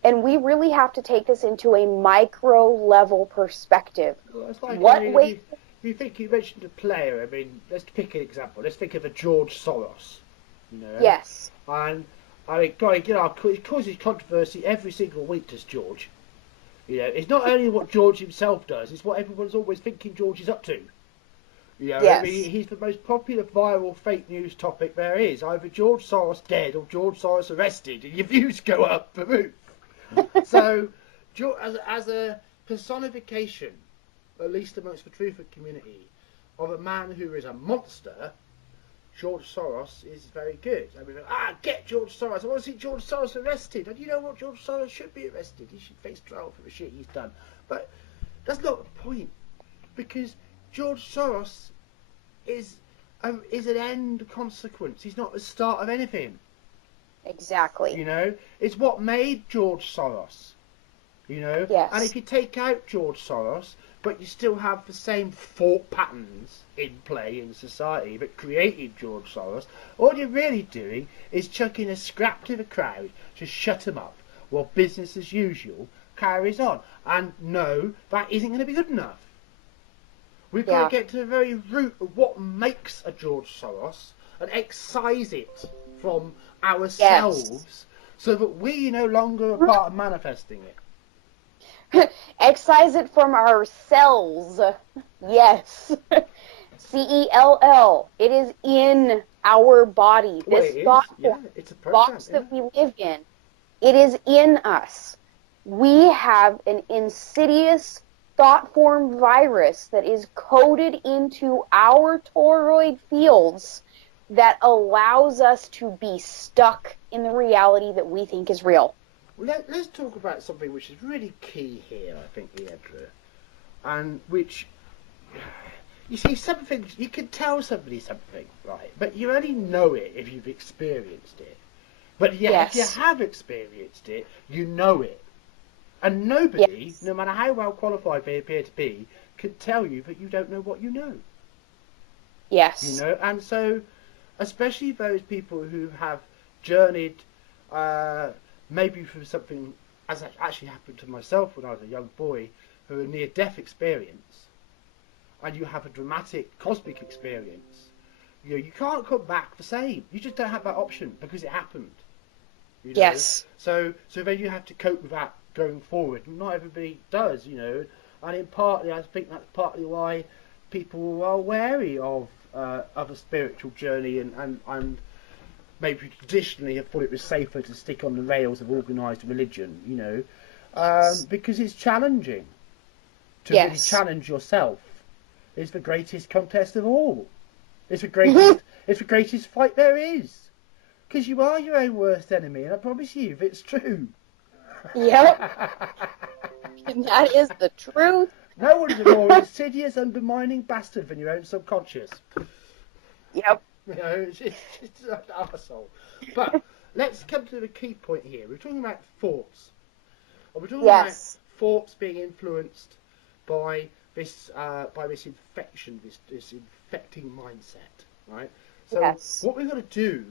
and we really have to take this into a micro level perspective. Well, it's like you think you mentioned a player, I mean, let's pick an example. Let's think of a George Soros. You know? Yes. And I mean, God, you know, it causes controversy every single week, does George? You know, it's not only what George himself does; it's what everyone's always thinking George is up to. You know, yes. I mean, he's the most popular viral fake news topic there is. Either George Soros dead or George Soros arrested, and your views go up the roof. So, as a personification, at least amongst the truthful community, of a man who is a monster, George Soros is very good. I mean, get George Soros. I want to see George Soros arrested. And you know what? George Soros should be arrested. He should face trial for the shit he's done. But that's not the point, because George Soros is an end consequence. He's not the start of anything. Exactly. You know, it's what made George Soros. You know, yes. And if you take out George Soros, but you still have the same thought patterns in play in society that created George Soros, all you're really doing is chucking a scrap to the crowd to shut them up, while business as usual carries on. And no, that isn't going to be good enough. We've got to get to the very root of what makes a George Soros and excise it from ourselves, so that we no longer are part of manifesting it. Excise it from ourselves. Yes. CELL. It is in our body. This thought box that we live in, it is in us. We have an insidious thought form virus that is coded into our toroid fields that allows us to be stuck in the reality that we think is real. Well, let's talk about something which is really key here, I think, Eadra, and which, you see, some things, you can tell somebody something, right, but you only know it if you've experienced it. But if you have experienced it, you know it. And nobody, no matter how well qualified they appear to be, can tell you that you don't know what you know. Yes. You know, and so, especially those people who have journeyed, maybe through something, as actually happened to myself when I was a young boy, through a near-death experience, and you have a dramatic cosmic experience, you know, you can't come back the same. You just don't have that option because it happened. You know? Yes. So then you have to cope with that going forward. Not everybody does, you know, and in partly, I think that's partly why people are wary of a spiritual journey and maybe traditionally have thought it was safer to stick on the rails of organised religion, you know, because it's challenging. To really challenge yourself is the greatest contest of all. It's the greatest. It's the greatest fight there is, because you are your own worst enemy, and I promise you, it's true. Yep. And that is the truth. No one's a more insidious, undermining bastard than your own subconscious. Yep. You know, it's an arsehole. But let's come to the key point here. We're talking about thoughts. We're talking about thoughts being influenced by this infection, this infecting mindset, right? So what we've got to do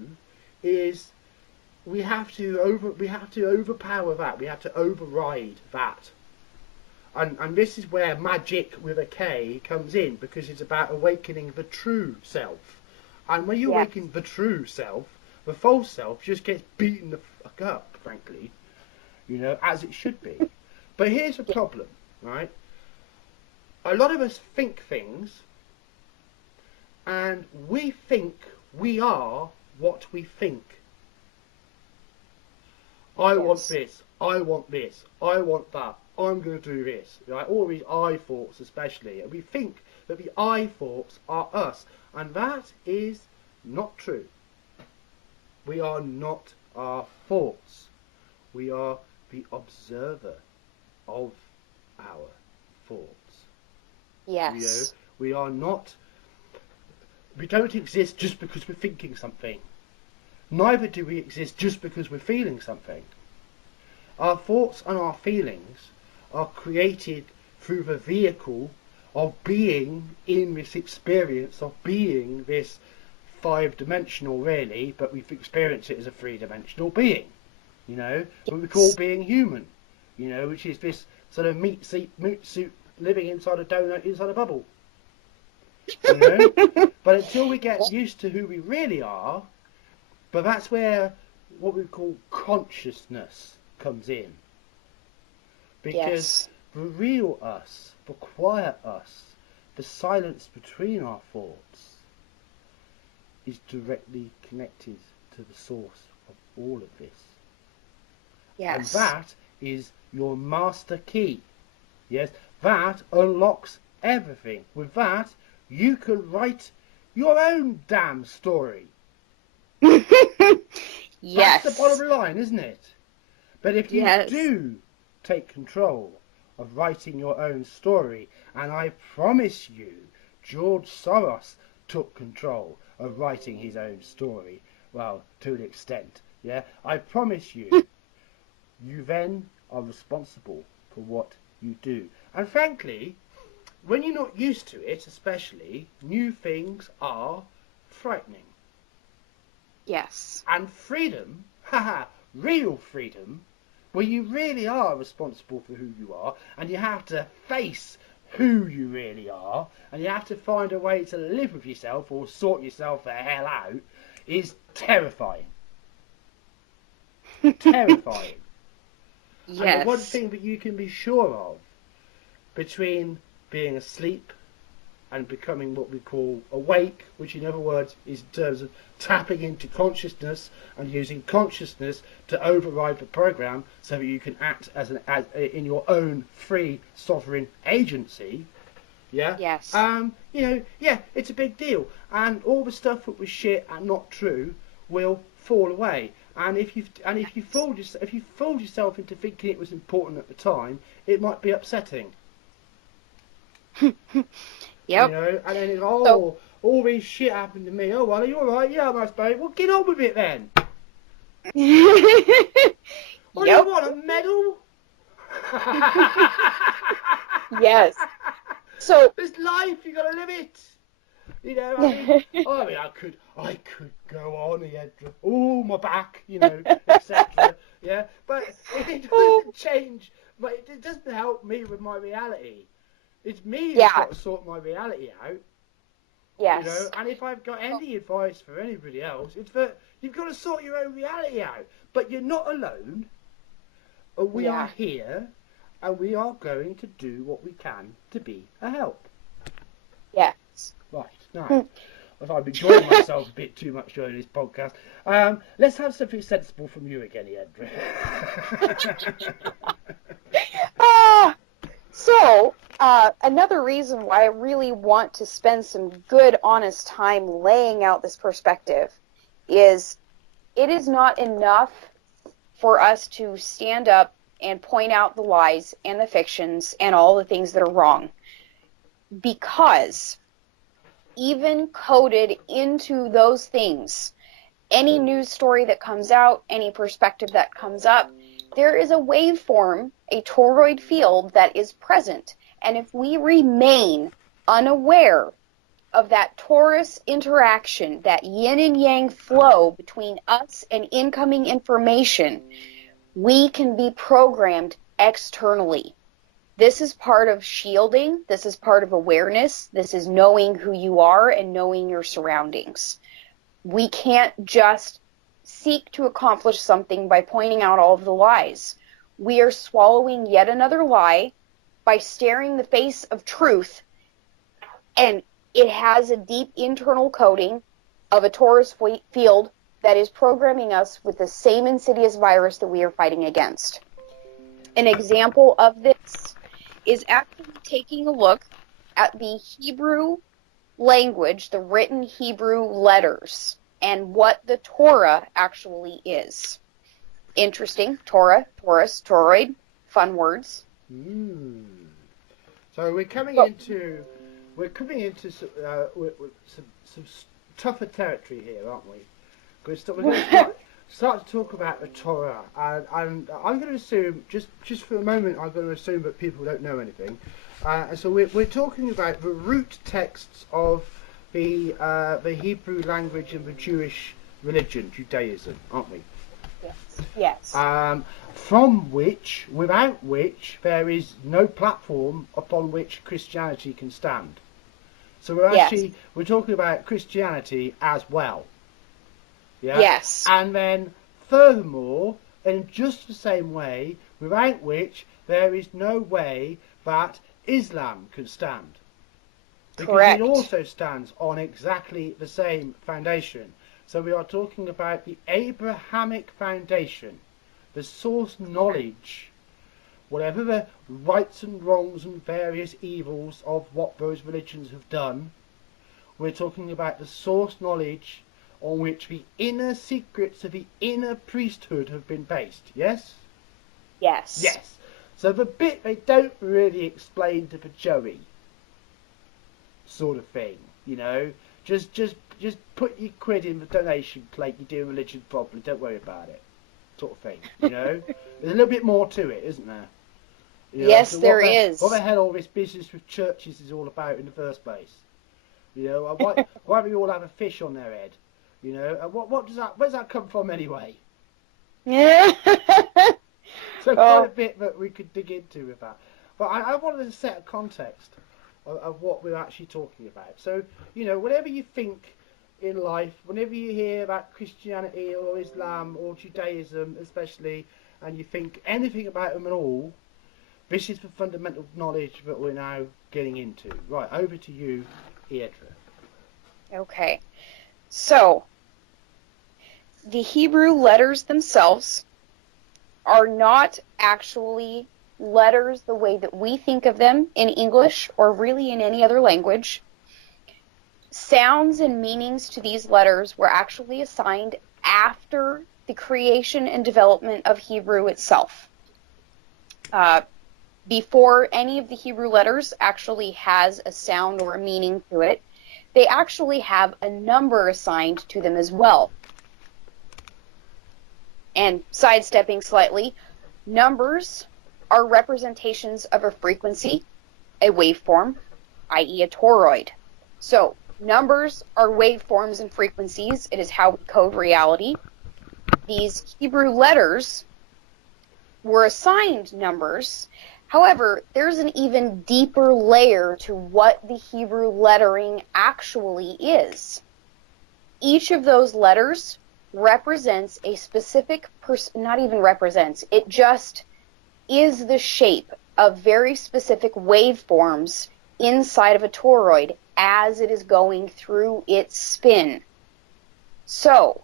is we have to overpower that. We have to override that. And this is where magic with a K comes in, because it's about awakening the true self. And when you awaken the true self, the false self just gets beaten the fuck up, frankly, you know, as it should be. But here's the problem, right? A lot of us think things, and we think we are what we think. I want this, I want this, I want that, I'm going to do this, right? All these I thoughts especially, and we think that the I thoughts are us, and that is not true. We are not our thoughts. We are the observer of our thoughts. Yes. You know, we are not. We don't exist just because we're thinking something. Neither do we exist just because we're feeling something. Our thoughts and our feelings are created through the vehicle of being in this experience, of being this 5-dimensional, really, but we've experienced it as a 3-dimensional being, you know, what we call being human, you know, which is this sort of meat suit living inside a donut inside a bubble, You know? But until we get used to who we really are, but that's where what we call consciousness comes in. Because the real us, the quiet us, the silence between our thoughts is directly connected to the source of all of this. Yes. And that is your master key. Yes, that unlocks everything. With that, you can write your own damn story. Yes. That's the bottom line, isn't it? But if you do take control of writing your own story, and I promise you, George Soros took control of writing his own story, well, to an extent, yeah? I promise you, you then are responsible for what you do. And frankly, when you're not used to it, especially, new things are frightening. Yes. And freedom, real freedom, where you really are responsible for who you are, and you have to face who you really are, and you have to find a way to live with yourself or sort yourself the hell out, is terrifying. Terrifying. Yes. And the one thing that you can be sure of between being asleep and becoming what we call awake, which in other words is in terms of tapping into consciousness and using consciousness to override the program so that you can act as in your own free sovereign agency. Yeah. Yes. It's a big deal, and all the stuff that was shit and not true will fall away. And if you fooled yourself into thinking it was important at the time, it might be upsetting. Yep. You know, and then it's, all this shit happened to me. Oh, well, are you alright? Yeah, I'm nice, Well, get on with it then. What do you want, a medal? Yes. So this life, you gotta live it. You know, I could go on, Eadra. Oh, my back, you know, etc. Yeah, but it doesn't change. But it doesn't help me with my reality. It's me who's got to sort my reality out. Yes. You know, and if I've got any advice for anybody else, it's that you've got to sort your own reality out. But you're not alone. We are here, and we are going to do what we can to be a help. Yes. Right, now, if I'm enjoying myself a bit too much during this podcast, let's have something sensible from you again, Eadra. So, another reason why I really want to spend some good, honest time laying out this perspective is it is not enough for us to stand up and point out the lies and the fictions and all the things that are wrong. Because even coded into those things, any news story that comes out, any perspective that comes up, there is a waveform, a toroid field that is present. And if we remain unaware of that torus interaction, that yin and yang flow between us and incoming information, we can be programmed externally. This is part of shielding. This is part of awareness. This is knowing who you are and knowing your surroundings. We can't just seek to accomplish something by pointing out all of the lies. We are swallowing yet another lie by staring the face of truth, and it has a deep internal coding of a torus field that is programming us with the same insidious virus that we are fighting against. An example of this is actually taking a look at the Hebrew language, the written Hebrew letters, and what the Torah actually is. Interesting. Torah, Taurus, toroid, fun words. So we're coming into some tougher territory here, aren't we? We're going to start to talk about the Torah, and I'm going to assume, just for a moment, I'm going to assume that people don't know anything. And so we're talking about the root texts of the Hebrew language and the Jewish religion, Judaism, aren't we? Yes. Without which, there is no platform upon which Christianity can stand. So we're talking about Christianity as well. Yeah? Yes. And then furthermore, in just the same way, without which there is no way that Islam can stand. Because Correct. it also stands on exactly the same foundation. So we are talking about the Abrahamic foundation, the source knowledge, whatever the rights and wrongs and various evils of what those religions have done. We're talking about the source knowledge on which the inner secrets of the inner priesthood have been based. Yes? Yes. Yes. So the bit they don't really explain to the Joey, sort of thing, you know, just put your quid in the donation plate. You do religion properly. Don't worry about it, sort of thing. You know, there's a little bit more to it, isn't there? You know, Yes, so there is. What the hell all this business with churches is all about in the first place? You know, why do we all have a fish on their head? You know, and where does that come from anyway? Yeah. So quite a bit that we could dig into with that. But I wanted to set a context of what we're actually talking about. So, you know, whatever you think in life, whenever you hear about Christianity or Islam or Judaism especially, and you think anything about them at all, this is the fundamental knowledge that we're now getting into. Right, over to you, Eadra. Okay. So, the Hebrew letters themselves are not actually letters the way that we think of them in English or really in any other language. Sounds and meanings to these letters were actually assigned after the creation and development of Hebrew itself. Before any of the Hebrew letters actually has a sound or a meaning to it, they actually have a number assigned to them as well. And sidestepping slightly, numbers are representations of a frequency, a waveform, i.e. a toroid. So, numbers are waveforms and frequencies. It is how we code reality. These Hebrew letters were assigned numbers. However, there's an even deeper layer to what the Hebrew lettering actually is. Each of those letters represents a specific not even represents, it just is the shape of very specific waveforms inside of a toroid as it is going through its spin. So,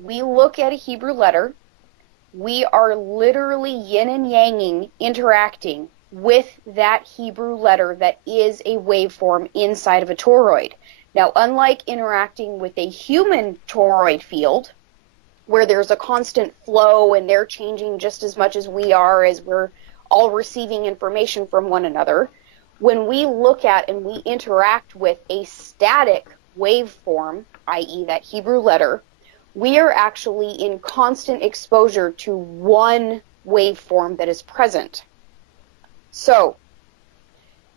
we look at a Hebrew letter, we are literally yin and yanging, interacting with that Hebrew letter that is a waveform inside of a toroid. Now, unlike interacting with a human toroid field, where there's a constant flow and they're changing just as much as we are as we're all receiving information from one another, when we look at and we interact with a static waveform, i.e. that Hebrew letter, we are actually in constant exposure to one waveform that is present. So,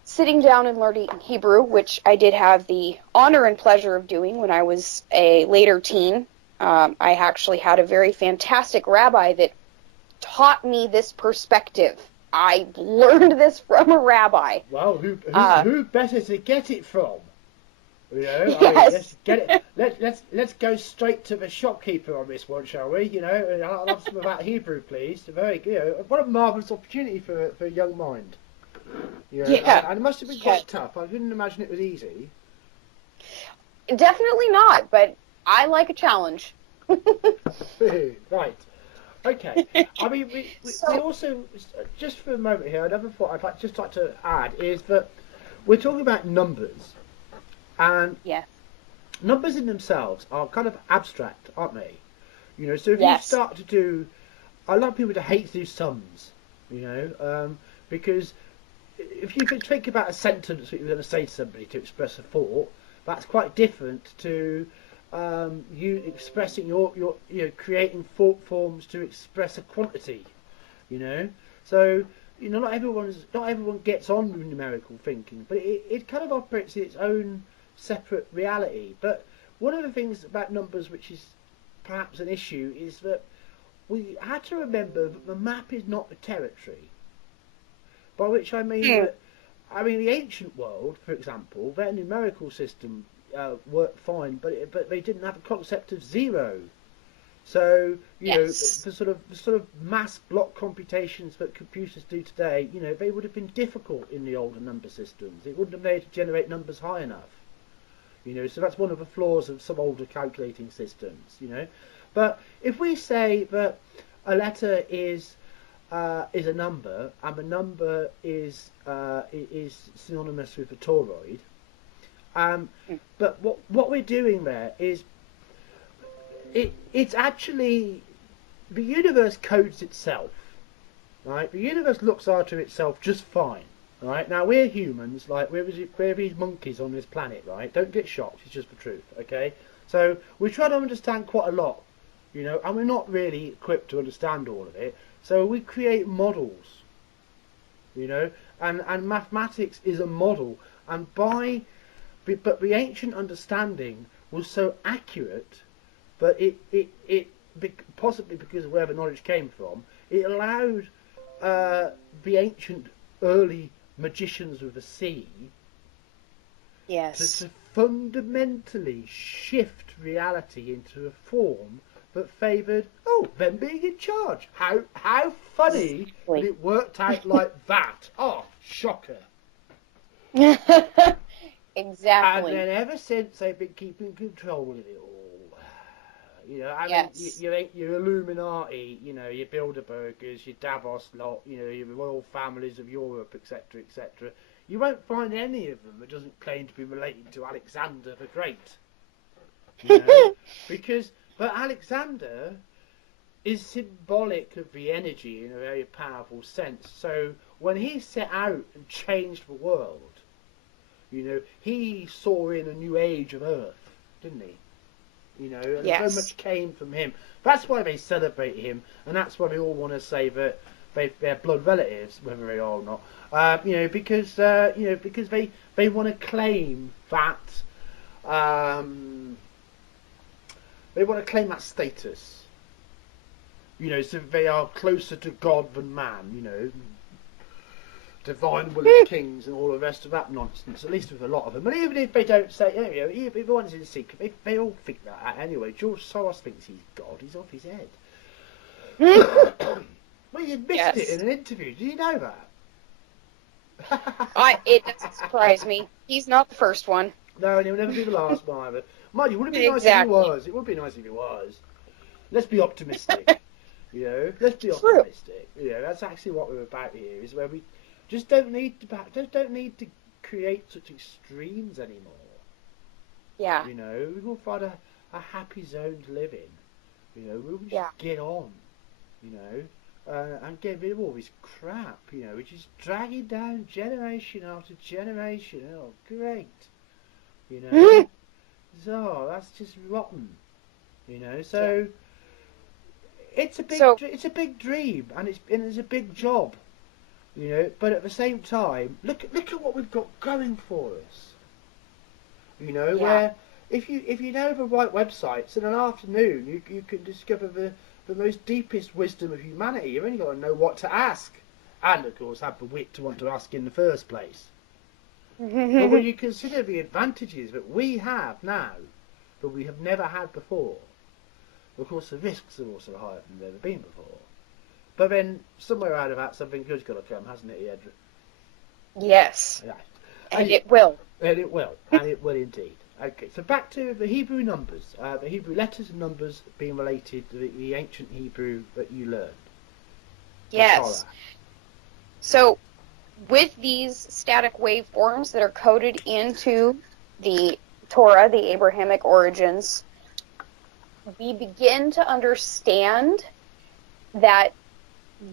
sitting down and learning Hebrew, which I did have the honor and pleasure of doing when I was a later teen, I actually had a very fantastic rabbi that taught me this perspective. I learned this from a rabbi. Well, who better to get it from? You know, yes. I mean, let's get it. Let's go straight to the shopkeeper on this one, shall we? You know, I'll have some of that Hebrew, please. Very good. You know, what a marvellous opportunity for a young mind. You know, yeah. And it must have been quite tough. I couldn't imagine it was easy. Definitely not, but I like a challenge. Right. Okay. I mean, we also, just for a moment here, another thought I'd just like to add is that we're talking about numbers. And numbers in themselves are kind of abstract, aren't they? You know, so if you start to do, I love people to hate to do sums, you know, because if you could think about a sentence that you're going to say to somebody to express a thought, that's quite different to you expressing your you know, creating thought forms to express a quantity, you know. So you know, not everyone gets on with numerical thinking, but it kind of operates in its own separate reality. But one of the things about numbers which is perhaps an issue is that we had to remember that the map is not the territory. By which I mean that I mean, the ancient world, for example, their numerical system worked fine, but they didn't have a concept of zero. So know, the sort of mass block computations that computers do today, they would have been difficult in the older number systems. It wouldn't have been able to generate numbers high enough. So that's one of the flaws of some older calculating systems. But if we say that a letter is a number, and the number is synonymous with a toroid, but what we're doing there is it's actually the universe codes itself, right? The universe looks after itself just fine, right? Now we're humans, like we're these monkeys on this planet, right? Don't get shocked; it's just the truth, okay? So we try to understand quite a lot, and we're not really equipped to understand all of it. So we create models, and mathematics is a model, but the ancient understanding was so accurate. But possibly because of where the knowledge came from, it allowed the ancient early magicians of the sea to fundamentally shift reality into a form that favoured, them being in charge. How funny that it worked out like that. Oh, shocker. Exactly. And then ever since they've been keeping control of it all. Your Illuminati, your Bilderbergers, your Davos lot, your royal families of Europe, etc., etc. You won't find any of them that doesn't claim to be related to Alexander the Great. But Alexander is symbolic of the energy in a very powerful sense. So when he set out and changed the world, he saw in a new age of Earth, didn't he? And so much came from him. That's why they celebrate him, and that's why they all want to say that they're blood relatives, whether they are or not. Because they want to claim that status. So they are closer to God than man. Divine will of kings and all the rest of that nonsense, at least with a lot of them. And even if they don't say, even if one's in secret, they all think that anyway. George Soros thinks he's God. He's off his head. Well, you missed it in an interview. Did you know that? It doesn't surprise me. He's not the first one. No, and he'll never be the last one either. Mind you, would it be nice if he was? It would be nice if he was. Let's be optimistic. Let's be optimistic. That's actually what we're about here, is where we just don't need to create such extremes anymore. Yeah. We will find a happy zone to live in. We'll just get on. And get rid of all this crap. Which is dragging down generation after generation. Oh, great. So that's just rotten. So it's a big dream, and it's a big job. But at the same time, look at what we've got going for us. Where if you know the right websites, in an afternoon you can discover the most deepest wisdom of humanity. You've only got to know what to ask, and of course have the wit to want to ask in the first place. But when you consider the advantages that we have now, that we have never had before, of course the risks are also higher than they've ever been before. But then, somewhere out of that, something good's got to come, hasn't it, Eadra? Yes. Yeah. And it will. And it will. And it will indeed. Okay, so back to the Hebrew numbers. The Hebrew letters and numbers being related to the ancient Hebrew that you learned. Yes. So, with these static waveforms that are coded into the Torah, the Abrahamic origins, we begin to understand that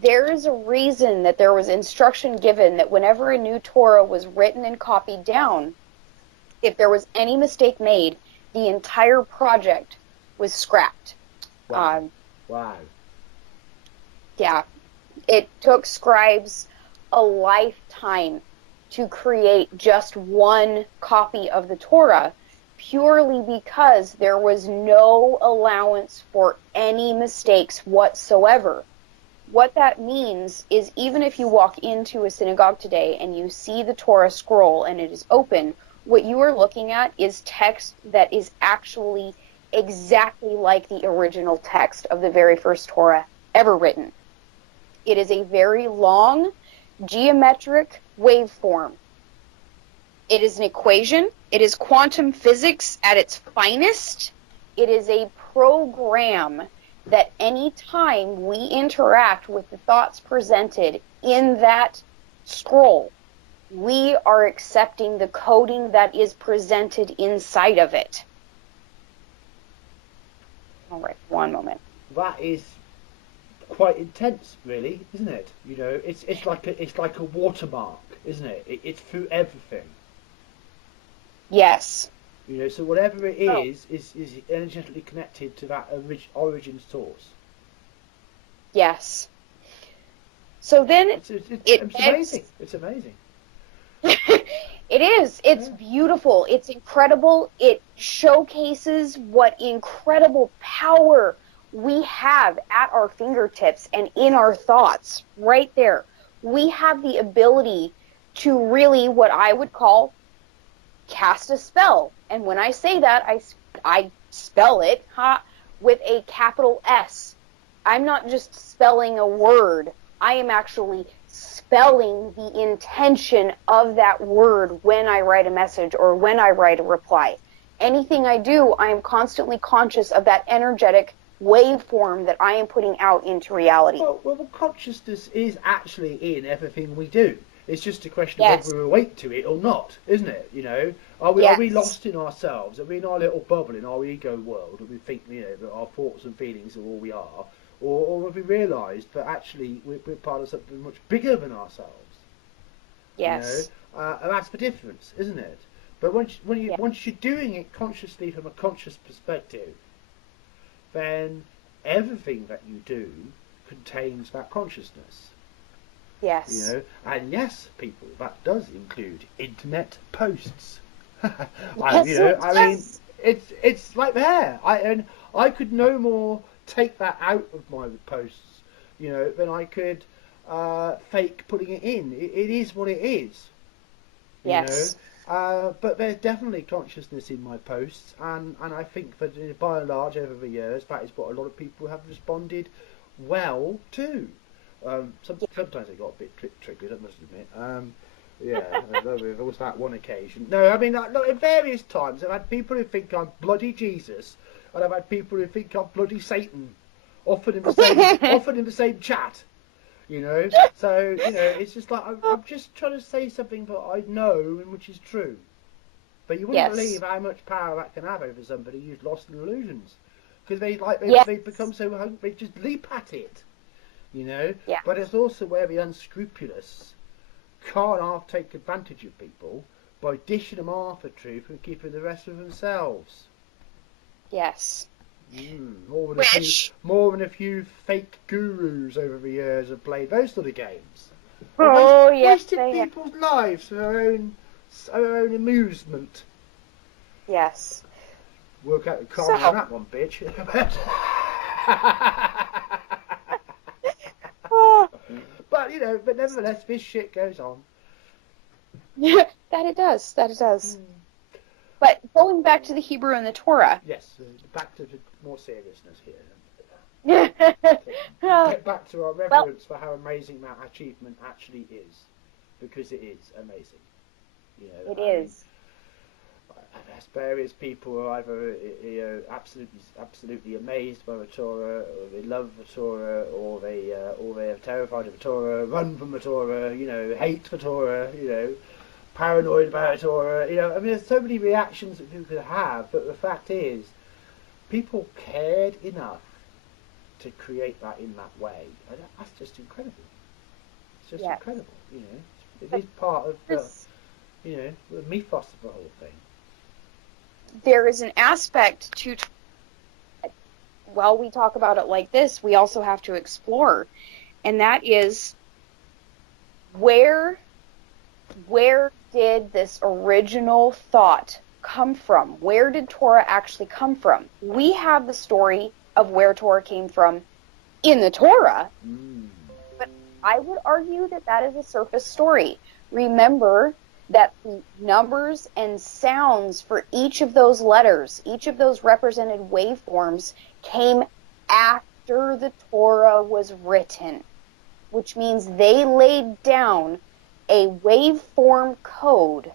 there is a reason that there was instruction given that whenever a new Torah was written and copied down, if there was any mistake made, the entire project was scrapped. Wow. Yeah. It took scribes a lifetime to create just one copy of the Torah, purely because there was no allowance for any mistakes whatsoever. what that means is even if you walk into a synagogue today and you see the Torah scroll and it is open, what you are looking at is text that is actually exactly like the original text of the very first Torah ever written. It is a very long, geometric waveform. It is an equation. It is quantum physics at its finest. It is a program that any time we interact with the thoughts presented in that scroll, we are accepting the coding that is presented inside of it. All right, one moment. That is quite intense, really, isn't it? You know, it's like a watermark, isn't it? It's through everything. Yes. You know, so whatever it is energetically connected to that origin source. Yes. So then it's amazing. It's amazing. It is. It's beautiful. It's incredible. It showcases what incredible power we have at our fingertips and in our thoughts right there. We have the ability to really, what I would call, cast a spell. And when I say that, I spell it with a capital S. I'm not just spelling a word. I am actually spelling the intention of that word when I write a message or when I write a reply. Anything I do, I am constantly conscious of that energetic waveform that I am putting out into reality. Well, consciousness is actually in everything we do. It's just a question of whether we're awake to it or not, isn't it? You know, are we lost in ourselves? Are we in our little bubble, in our ego world, and we think, you know, that our thoughts and feelings are all we are? Or have we realised that actually we're part of something much bigger than ourselves? Yes. You know? And that's the difference, isn't it? But once you're doing it consciously from a conscious perspective, then everything that you do contains that consciousness. Yes. You know, and yes, people, that does include internet posts. It's like there. I could no more take that out of my posts, you know, than I could fake putting it in. It is what it is. Yes. You know? But there's definitely consciousness in my posts, and I think that by and large over the years, that is what a lot of people have responded well to. Sometimes they got a bit triggered, I must admit. There was that one occasion. No, I mean, look, at various times I've had people who think I'm bloody Jesus, and I've had people who think I'm bloody Satan, often in the same chat. You know, so you know, it's just like I'm just trying to say something that I know and which is true. But you wouldn't believe how much power that can have over somebody who's lost in illusions, because they become so hungry, they just leap at it. You know, but it's also where the unscrupulous can't half take advantage of people by dishing them half the truth and keeping the rest of themselves. Yes. More than a few fake gurus over the years have played those sort of games. Wasted people's lives for their own amusement. Yes. Work out the karma on that one, bitch. But you know, but nevertheless, this shit goes on. That it does. But going back to the Hebrew and the Torah. Yes, back to the more seriousness here. Get back to our reverence for how amazing that achievement actually is, because it is amazing. You know, it is. There's various people who are either absolutely amazed by the Torah, or they love the Torah, or they are terrified of the Torah, run from the Torah, you know, hate the Torah, you know, paranoid about the Torah, you know. I mean, there's so many reactions that people could have, but the fact is, people cared enough to create that in that way, and that's just incredible. It's just incredible, you know. It is part of the, you know, the mythos of the whole thing. There is an aspect to, while we talk about it like this, we also have to explore, and that is where did this original thought come from? Where did Torah actually come from? We have the story of where Torah came from in the Torah, But I would argue that that is a surface story. Remember that the numbers and sounds for each of those letters, each of those represented waveforms, came after the Torah was written, which means they laid down a waveform code,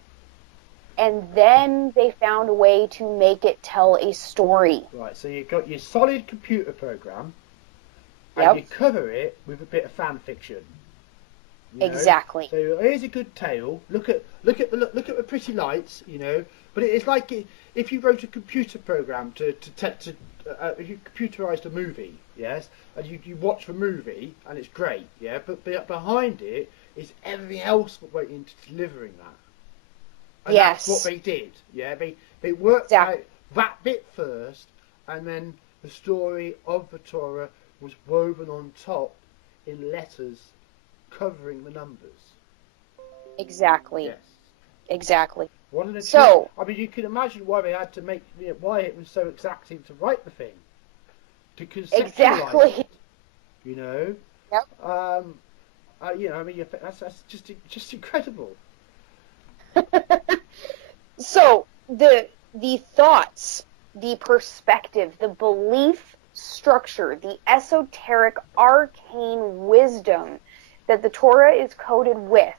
and then they found a way to make it tell a story. Right, so you've got your solid computer program, and Yep. you cover it with a bit of fan fiction. You know? Exactly. So here's a good tale. Look at the pretty lights, you know. But it's like if you wrote a computer program if you computerized a movie, yes, and you watch the movie and it's great, yeah. But behind it is everything else that went into delivering that. And Yes. that's what they did. Yeah, they worked out that bit first, and then the story of the Torah was woven on top in letters covering the numbers. Exactly. Yes. Exactly. One of the So, I mean, you can imagine why they had to make, why it was so exacting to write the thing, to conceptualize exactly. it. You know. Yep. You know, I mean, that's just incredible. So the thoughts, the perspective, the belief structure, the esoteric arcane wisdom that the Torah is coded with.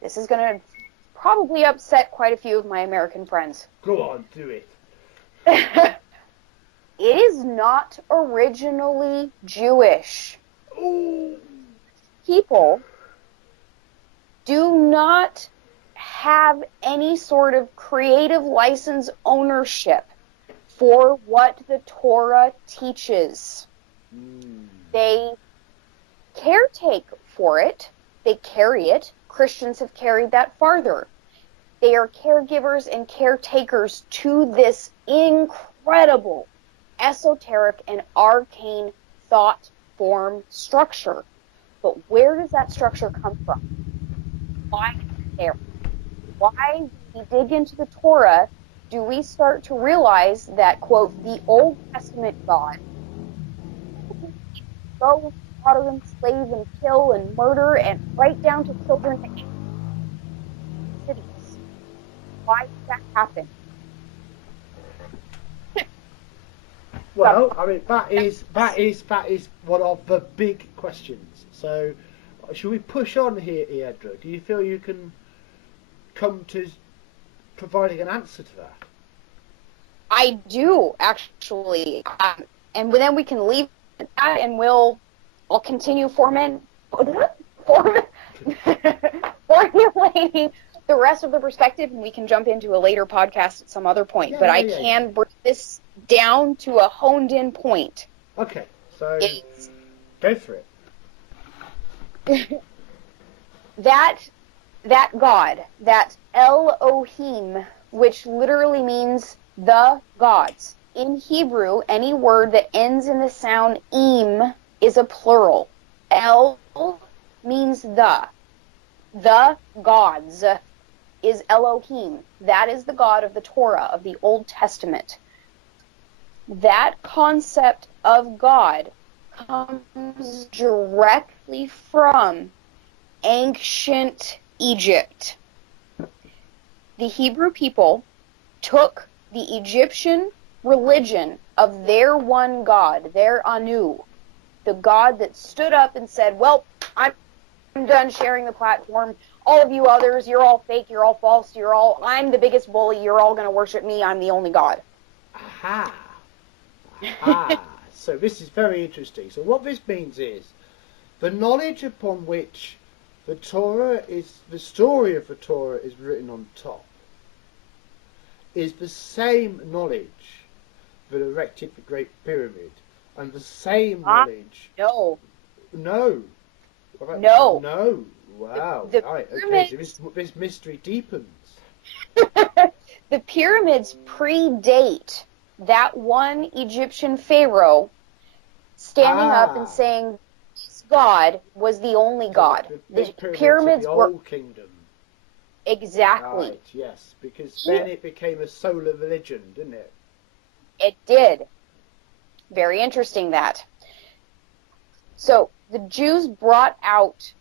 This is going to probably upset quite a few of my American friends. Go on, do it. It is not originally Jewish. Ooh. People do not have any sort of creative license ownership for what the Torah teaches. They caretake for it. They carry it. Christians have carried that farther. They are caregivers and caretakers to this incredible, esoteric, and arcane thought form structure. But where does that structure come from? Why there? Why, when we dig into the Torah, do we start to realize that, quote, the Old Testament God go slaughter and slave and kill and murder and right down to children in cities? Why did that happen? Well, I mean, that is one of the big questions. So, should we push on here, Eadra? Do you feel you can come to providing an answer to that? I do, actually. And then we can leave that and I'll continue formulating the rest of the perspective, and we can jump into a later podcast at some other point. But I can bring this down to a honed-in point. Okay, so go for it. That God, that Elohim, which literally means the gods. In Hebrew, any word that ends in the sound im is a plural. El means the. The gods is Elohim. That is the God of the Torah, of the Old Testament. That concept of God comes directly from ancient Egypt. The Hebrew people took the Egyptian religion of their one God, their Anu, the God that stood up and said, well, I'm done sharing the platform. All of you others, you're all fake, you're all false, I'm the biggest bully, you're all going to worship me, I'm the only God. Aha. Aha. So this is very interesting. So what this means is the knowledge upon which the story of the Torah is written on top is the same knowledge that erected the Great Pyramid, and the same knowledge. No. No. No. No. Wow. Right. Okay. So this mystery deepens. The pyramids predate that one Egyptian pharaoh standing up and saying this God was the only God. The pyramids were the old kingdom. Exactly. Right, yes, because then it became a solar religion, didn't it? It did. Very interesting that. So the Jews brought out,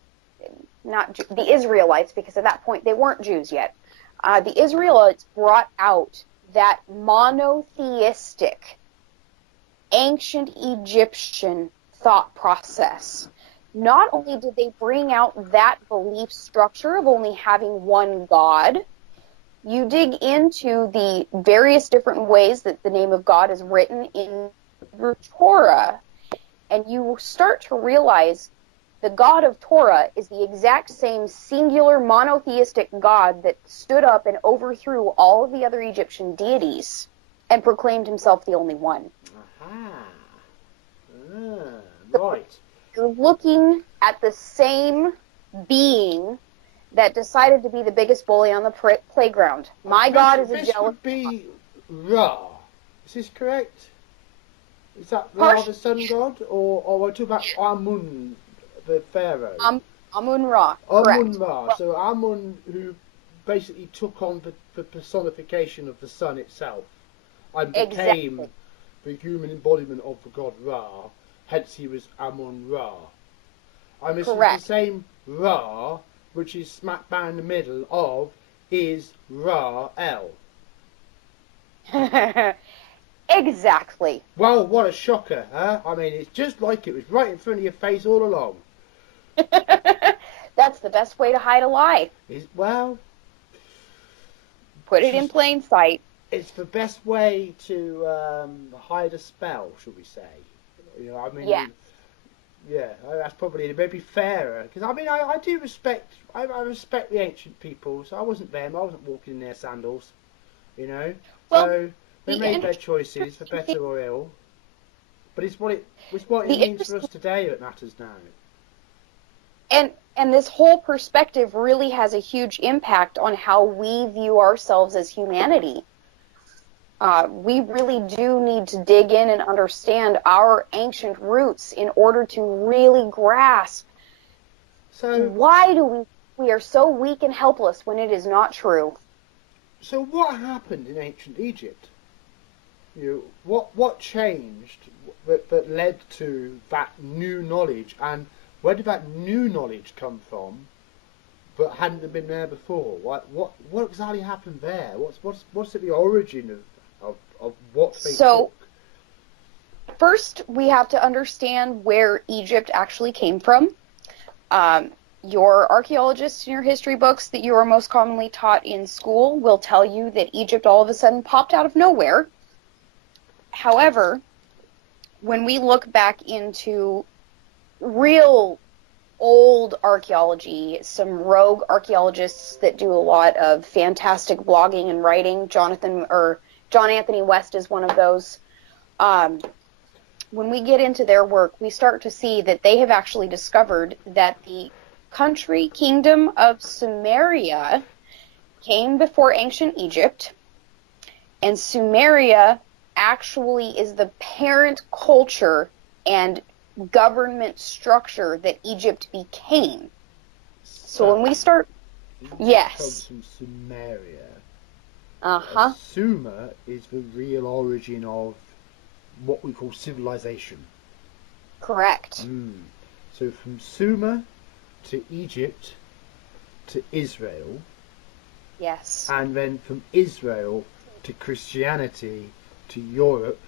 the Israelites, because at that point they weren't Jews yet, the Israelites brought out that monotheistic, ancient Egyptian thought process. Not only did they bring out that belief structure of only having one God, you dig into the various different ways that the name of God is written in the Torah, and you start to realize the God of Torah is the exact same singular monotheistic God that stood up and overthrew all of the other Egyptian deities and proclaimed himself the only one. Aha. Right. You're looking at the same being that decided to be the biggest bully on the playground. My God is a jealous... This would be Ra. Is this correct? Is that Ra the sun god? Or we're talking about Amun, the pharaoh? Amun-Ra, correct. Amun-Ra. So Amun, who basically took on the personification of the sun itself and became the human embodiment of the god Ra. Hence he was Amun-Ra. And this is the same Ra, which is smack bang in the middle of, is Ra-El. Exactly. Well, what a shocker, huh? I mean, it's just like it was right in front of your face all along. That's the best way to hide a lie. Put it in plain sight. It's the best way to hide a spell, shall we say. You know, I mean, yeah, that's probably maybe fairer. Because, I mean, I do respect, I respect the ancient people, so I wasn't them, I wasn't walking in their sandals, you know. Well, so they made their choices, for better or ill. But it's what it means for us today that matters now. And this whole perspective really has a huge impact on how we view ourselves as humanity. We really do need to dig in and understand our ancient roots in order to really grasp why we are so weak and helpless when it is not true. So what happened in ancient Egypt? You know, what changed that led to that new knowledge, and where did that new knowledge come from that hadn't been there before? What exactly happened there? What's the origin of what they took? First, we have to understand where Egypt actually came from. Your archaeologists in your history books that you are most commonly taught in school will tell you that Egypt all of a sudden popped out of nowhere. However, when we look back into real old archaeology, some rogue archaeologists that do a lot of fantastic blogging and writing, John Anthony West is one of those. When we get into their work, we start to see that they have actually discovered that the kingdom of Sumeria came before ancient Egypt, and Sumeria actually is the parent culture and government structure that Egypt became. So when we start... Yes. Comes from Sumeria. Uh-huh. Sumer is the real origin of what we call civilization. Correct. So from Sumer to Egypt to Israel. Yes. And then from Israel to Christianity to Europe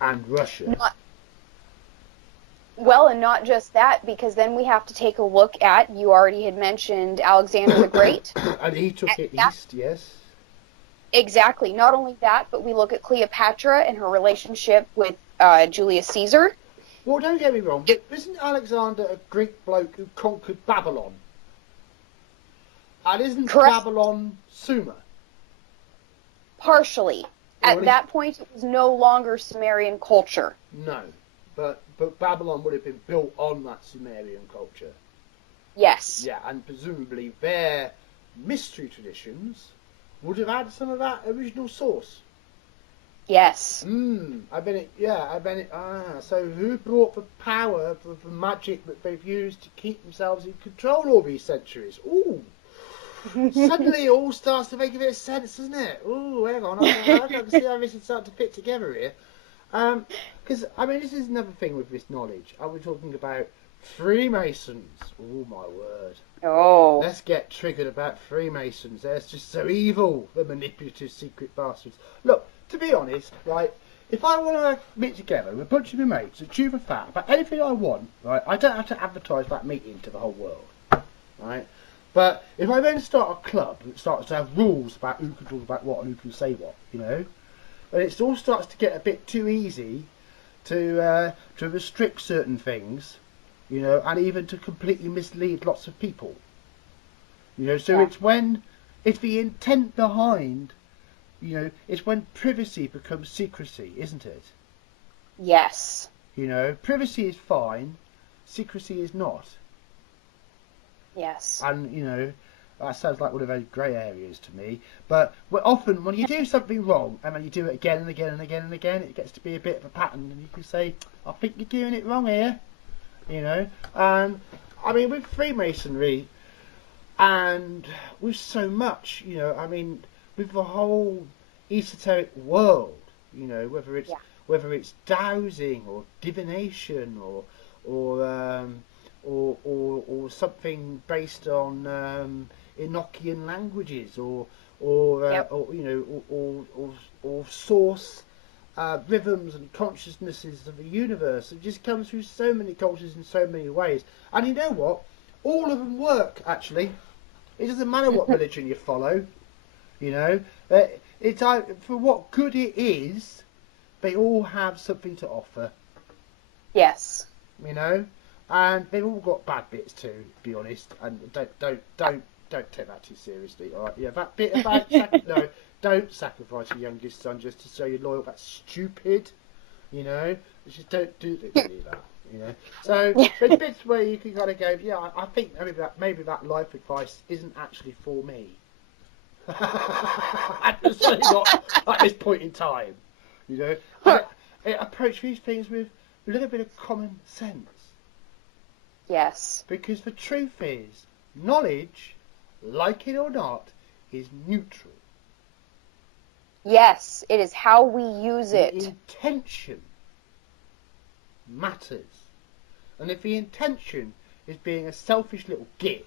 and Russia. And not just that, because then we have to take a look at, you already had mentioned Alexander the Great. And he took it east, yes. Exactly. Not only that, but we look at Cleopatra and her relationship with Julius Caesar. Well, don't get me wrong, but isn't Alexander a Greek bloke who conquered Babylon? And isn't Babylon Sumer? Partially. At that point, it was no longer Sumerian culture. No, but Babylon would have been built on that Sumerian culture. Yes. Yeah, and presumably their mystery traditions would have had some of that original source. Yes. So who brought the power of the magic that they've used to keep themselves in control all these centuries? Ooh. Suddenly it all starts to make a bit of sense, doesn't it? Ooh, hang on. I can see how this is starting to fit together here. Because, I mean, this is another thing with this knowledge. Are we talking about Freemasons? Oh, my word. Oh. Let's get triggered about Freemasons. They're just so evil, the manipulative secret bastards. Look, to be honest, right, if I want to meet together with a bunch of my mates and chew the fat about anything I want, right, I don't have to advertise that meeting to the whole world, right? But if I then start a club that starts to have rules about who can talk about what and who can say what, you know, and it all starts to get a bit too easy to restrict certain things, you know, and even to completely mislead lots of people. You know, so it's the intent behind, you know, it's when privacy becomes secrecy, isn't it? Yes. You know, privacy is fine, secrecy is not. Yes. And, you know, that sounds like one of those grey areas to me. But often when you do something wrong and then you do it again and again and again and again, it gets to be a bit of a pattern, and you can say, I think you're doing it wrong here. You know, I mean, with Freemasonry and with so much, you know, I mean, with the whole esoteric world, you know, whether it's dowsing or divination or something based on Enochian languages or you know or source rhythms and consciousnesses of the universe. It just comes through so many cultures in so many ways. And you know what? All of them work, actually. It doesn't matter what religion you follow. You know, it's for what good it is. They all have something to offer. Yes. You know, and they've all got bad bits too. To be honest, and don't take that too seriously. All right? Yeah, that bit about no. Don't sacrifice your youngest son just to show you're loyal. That's stupid. You know, just don't do that. You know, so there's bits where you can kind of go, yeah, I think maybe that life advice isn't actually for me. Certainly not at this point in time. You know, I approach these things with a little bit of common sense. Yes. Because the truth is, knowledge, like it or not, is neutral. Yes, it is how we use it. The intention matters. And if the intention is being a selfish little git,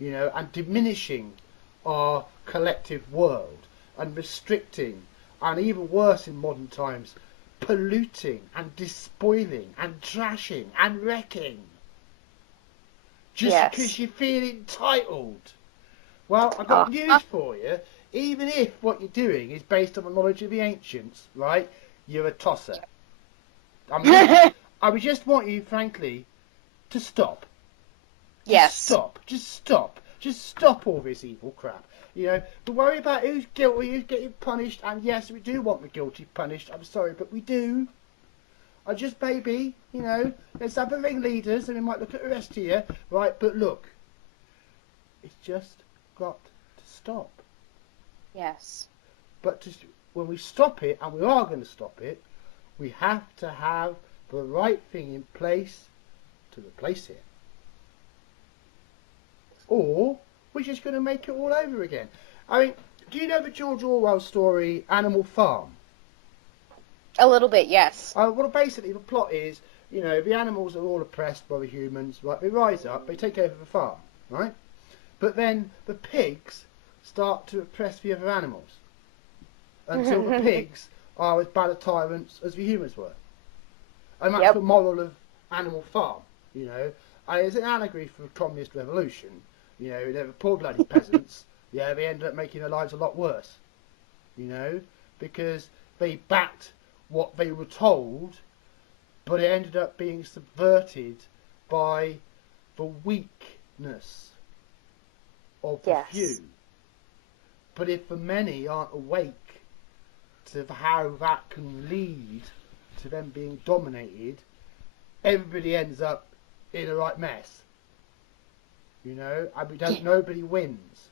you know, and diminishing our collective world and restricting, and even worse in modern times, polluting and despoiling and trashing and wrecking, just because you feel entitled. Well, I've got news for you. Even if what you're doing is based on the knowledge of the ancients, right, you're a tosser. I would just want you, frankly, to stop. Just stop. Just stop all this evil crap. You know, don't worry about who's guilty, who's getting punished, and yes, we do want the guilty punished. I'm sorry, but we do. I just maybe, you know, there's other ringleaders, and we might look at the rest of you, right? But look, it's just got to stop. Yes. But when we stop it, and we are going to stop it, we have to have the right thing in place to replace it. Or we're just going to make it all over again. I mean, do you know the George Orwell story, Animal Farm? A little bit, yes. Well, basically, the plot is, you know, the animals are all oppressed by the humans, right? They rise up, they take over the farm, right? But then the pigs start to oppress the other animals until the pigs are as bad a tyrants as the humans were. And that's the moral of Animal Farm, you know. And it's an allegory for the communist revolution. You know, they were poor bloody peasants. Yeah, they ended up making their lives a lot worse, you know, because they backed what they were told, but it ended up being subverted by the weakness of the few. But if the many aren't awake to how that can lead to them being dominated, everybody ends up in a right mess. You know, and nobody wins.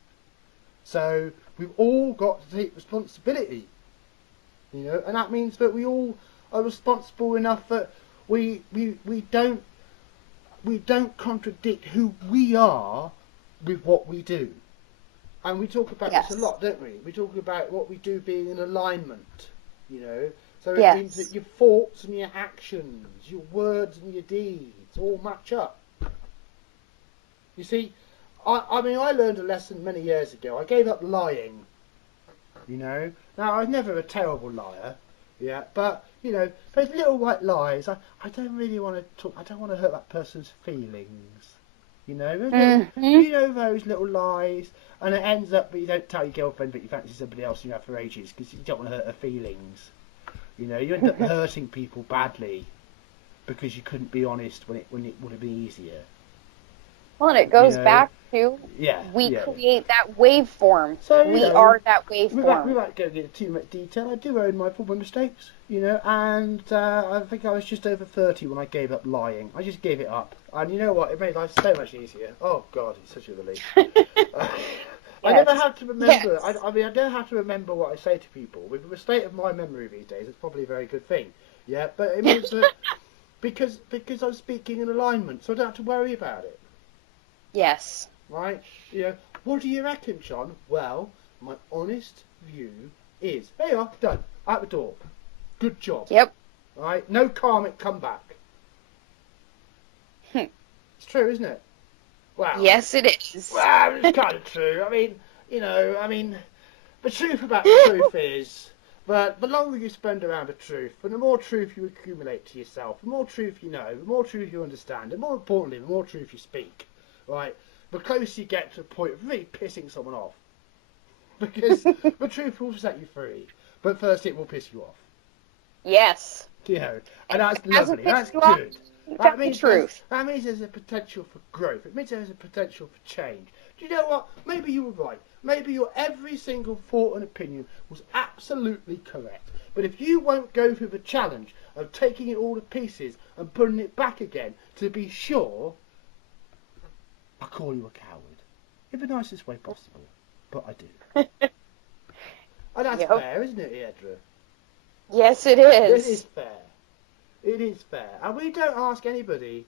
So we've all got to take responsibility. You know, and that means that we all are responsible enough that we don't contradict who we are with what we do. And we talk about this a lot, don't we? We talk about what we do being in alignment, you know. So it means that your thoughts and your actions, your words and your deeds all match up. You see, I mean, I learned a lesson many years ago. I gave up lying, you know. Now, I was never a terrible liar, yeah, but, you know, those little white lies, I don't really want to talk, I don't want to hurt that person's feelings, you know. You know those little lies, and it ends up that you don't tell your girlfriend that you fancy somebody else you have for ages because you don't want to hurt her feelings. You know, you end up hurting people badly because you couldn't be honest when it would have been easier. Well, and it goes back to we create that waveform. So, we are that waveform. We might go into too much detail. I do own my former mistakes, you know, and I think I was just over 30 when I gave up lying. I just gave it up. And you know what? It made life so much easier. Oh, God, it's such a relief. I never have to remember. Yes. I mean, I don't have to remember what I say to people. With the state of my memory these days, it's probably a very good thing. Yeah, but it means that because I'm speaking in alignment, so I don't have to worry about it. Yes. Right? You know, what do you reckon, John? Well, my honest view is, there you are, done. Out the door. Good job. Yep. Right? No karmic comeback. It's true, isn't it? Wow. Yes, it is. Well, it's kind of true. I mean, you know, the truth about the truth is that the longer you spend around the truth, and the more truth you accumulate to yourself, the more truth you know, the more truth you understand, and more importantly, the more truth you speak. Right, the closer you get to the point of really pissing someone off. Because the truth will set you free, but first it will piss you off. Yes. You know, and that's lovely, that's good. That means there's a potential for growth. It means there's a potential for change. Do you know what? Maybe you were right. Maybe your every single thought and opinion was absolutely correct. But if you won't go through the challenge of taking it all to pieces and putting it back again to be sure, I call you a coward. In the nicest way possible. But I do. And that's fair, isn't it, Eadra? Yes, it is. It is fair. It is fair. And we don't ask anybody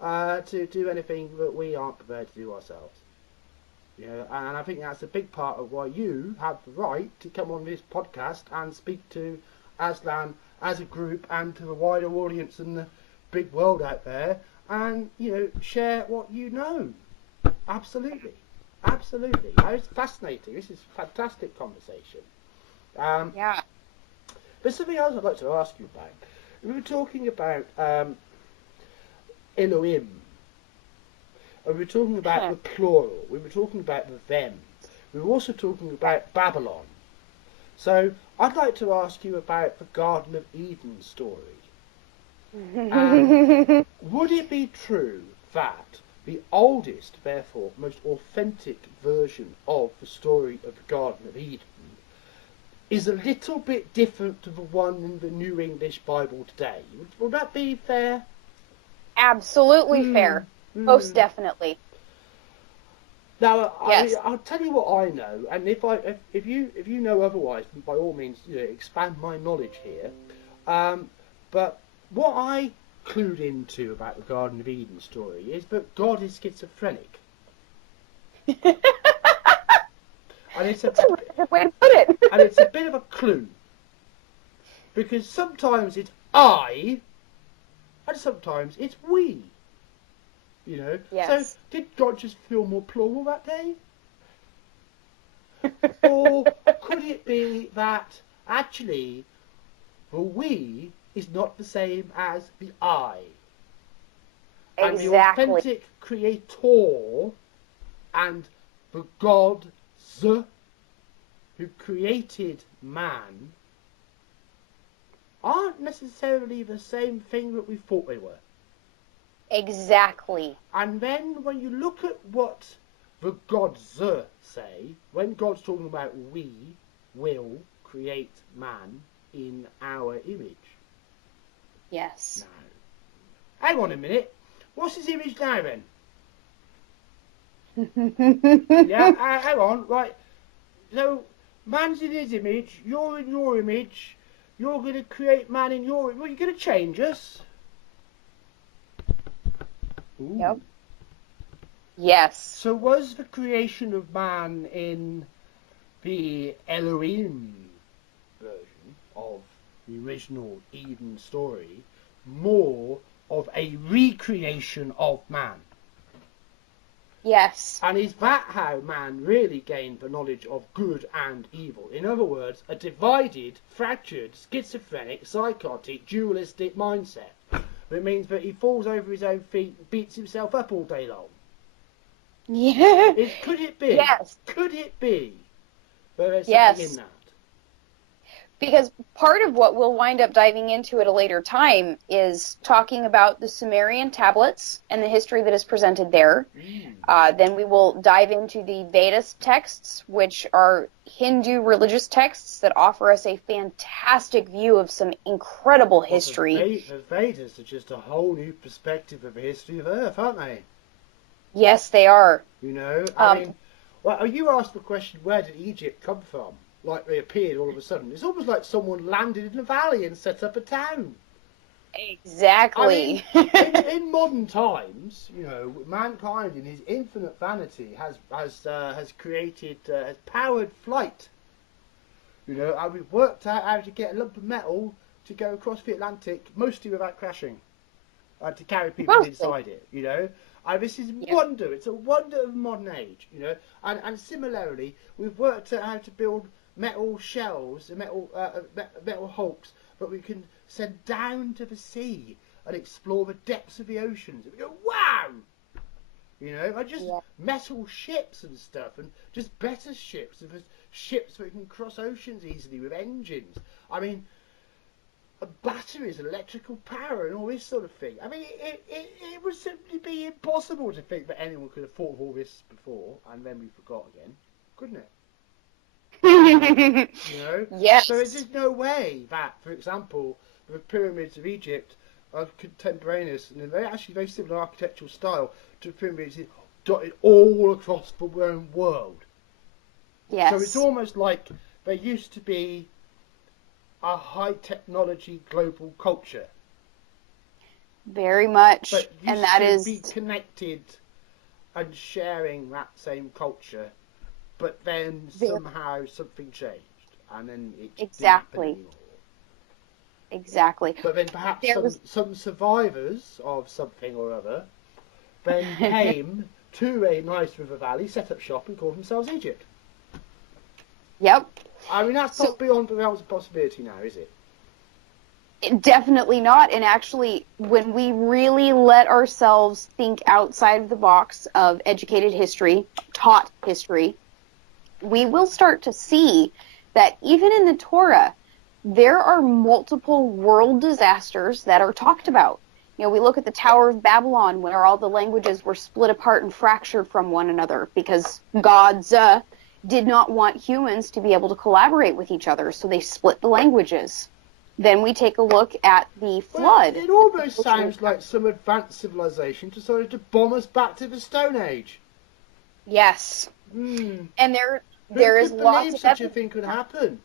to do anything that we aren't prepared to do ourselves. You know, and I think that's a big part of why you have the right to come on this podcast and speak to Aslan as a group and to the wider audience and the big world out there. And, you know, share what you know. Absolutely. Absolutely. It's fascinating. This is a fantastic conversation. Yeah. There's something else I'd like to ask you about. We were talking about Elohim. And we were talking about the plural. We were talking about the them. We were also talking about Babylon. So I'd like to ask you about the Garden of Eden story. Would it be true that the oldest, therefore most authentic version of the story of the Garden of Eden is a little bit different to the one in the New English Bible today? Would that be fair? Absolutely fair. Most definitely. Now, yes. I'll tell you what I know, and if you know otherwise, by all means, you know, expand my knowledge here. But what I clued into about the Garden of Eden story is that God is schizophrenic. And it's That's a good way to put it. And it's a bit of a clue. Because sometimes it's I, and sometimes it's we. You know? Yes. So, did God just feel more plural that day? Or could it be that, actually, the we is not the same as the I? And the authentic creator and the God who created man aren't necessarily the same thing that we thought they were. Exactly. And then when you look at what the gods say, when God's talking about we will create man in our image. Yes. Now, hang on a minute. What's his image now then? Yeah, hang on, right. So, man's in his image, you're in your image, you're going to create man in your image. Well, you're going to change us. Ooh. Yep. Yes. So was the creation of man in the Elohim version of the original Eden story, more of a recreation of man. Yes. And is that how man really gained the knowledge of good and evil? In other words, a divided, fractured, schizophrenic, psychotic, dualistic mindset. It means that he falls over his own feet and beats himself up all day long. Yeah. Could it be? Yes. Could it be? There's something in that. Because part of what we'll wind up diving into at a later time is talking about the Sumerian tablets and the history that is presented there. Then we will dive into the Vedas texts, which are Hindu religious texts that offer us a fantastic view of some incredible history. The Vedas are just a whole new perspective of the history of Earth, aren't they? Yes, they are. You know, I mean, well, you asked the question, where did Egypt come from? Like they appeared all of a sudden. It's almost like someone landed in a valley and set up a town. Exactly. I mean, in modern times, you know, mankind in his infinite vanity has created, has powered flight. You know, and we've worked out how to get a lump of metal to go across the Atlantic, mostly without crashing, to carry people inside it. You know. This is wonder. It's a wonder of the modern age, you know. And similarly, we've worked out how to build metal shells, metal hulks that we can send down to the sea and explore the depths of the oceans. And we go, wow! You know, and just metal ships and stuff, and just better ships, and ships that can cross oceans easily with engines. I mean, batteries, electrical power, and all this sort of thing. I mean, it would simply be impossible to think that anyone could have thought of all this before, and then we forgot again, couldn't it? You know? Yes. So there's just no way that, for example, the pyramids of Egypt are contemporaneous, and they're actually very similar architectural style to the pyramids dotted all across the known world. Yes. So it's almost like there used to be a high technology global culture. Very much. But used and that to is be connected and sharing that same culture, but then somehow something changed, and then it didn't happen anymore. Exactly. But then perhaps some survivors of something or other then came to a nice river valley, set up shop, and called themselves Egypt. Yep. I mean, that's not beyond the realms of possibility now, is it? Definitely not. And actually, when we really let ourselves think outside of the box of educated history, taught history, we will start to see that even in the Torah, there are multiple world disasters that are talked about. You know, we look at the Tower of Babylon, where all the languages were split apart and fractured from one another because gods did not want humans to be able to collaborate with each other, so they split the languages. Then we take a look at the flood. Well, it almost sounds like some advanced civilization decided to bomb us back to the Stone Age. Yes. And there is lots of such a thing could happen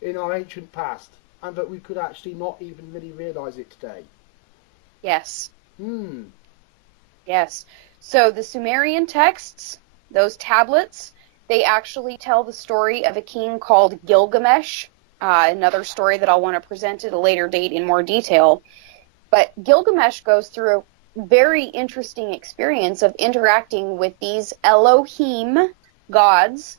in our ancient past, and that we could actually not even really realise it today. Yes. Yes. So the Sumerian texts, those tablets, they actually tell the story of a king called Gilgamesh, another story that I'll want to present at a later date in more detail. But Gilgamesh goes through a very interesting experience of interacting with these Elohim gods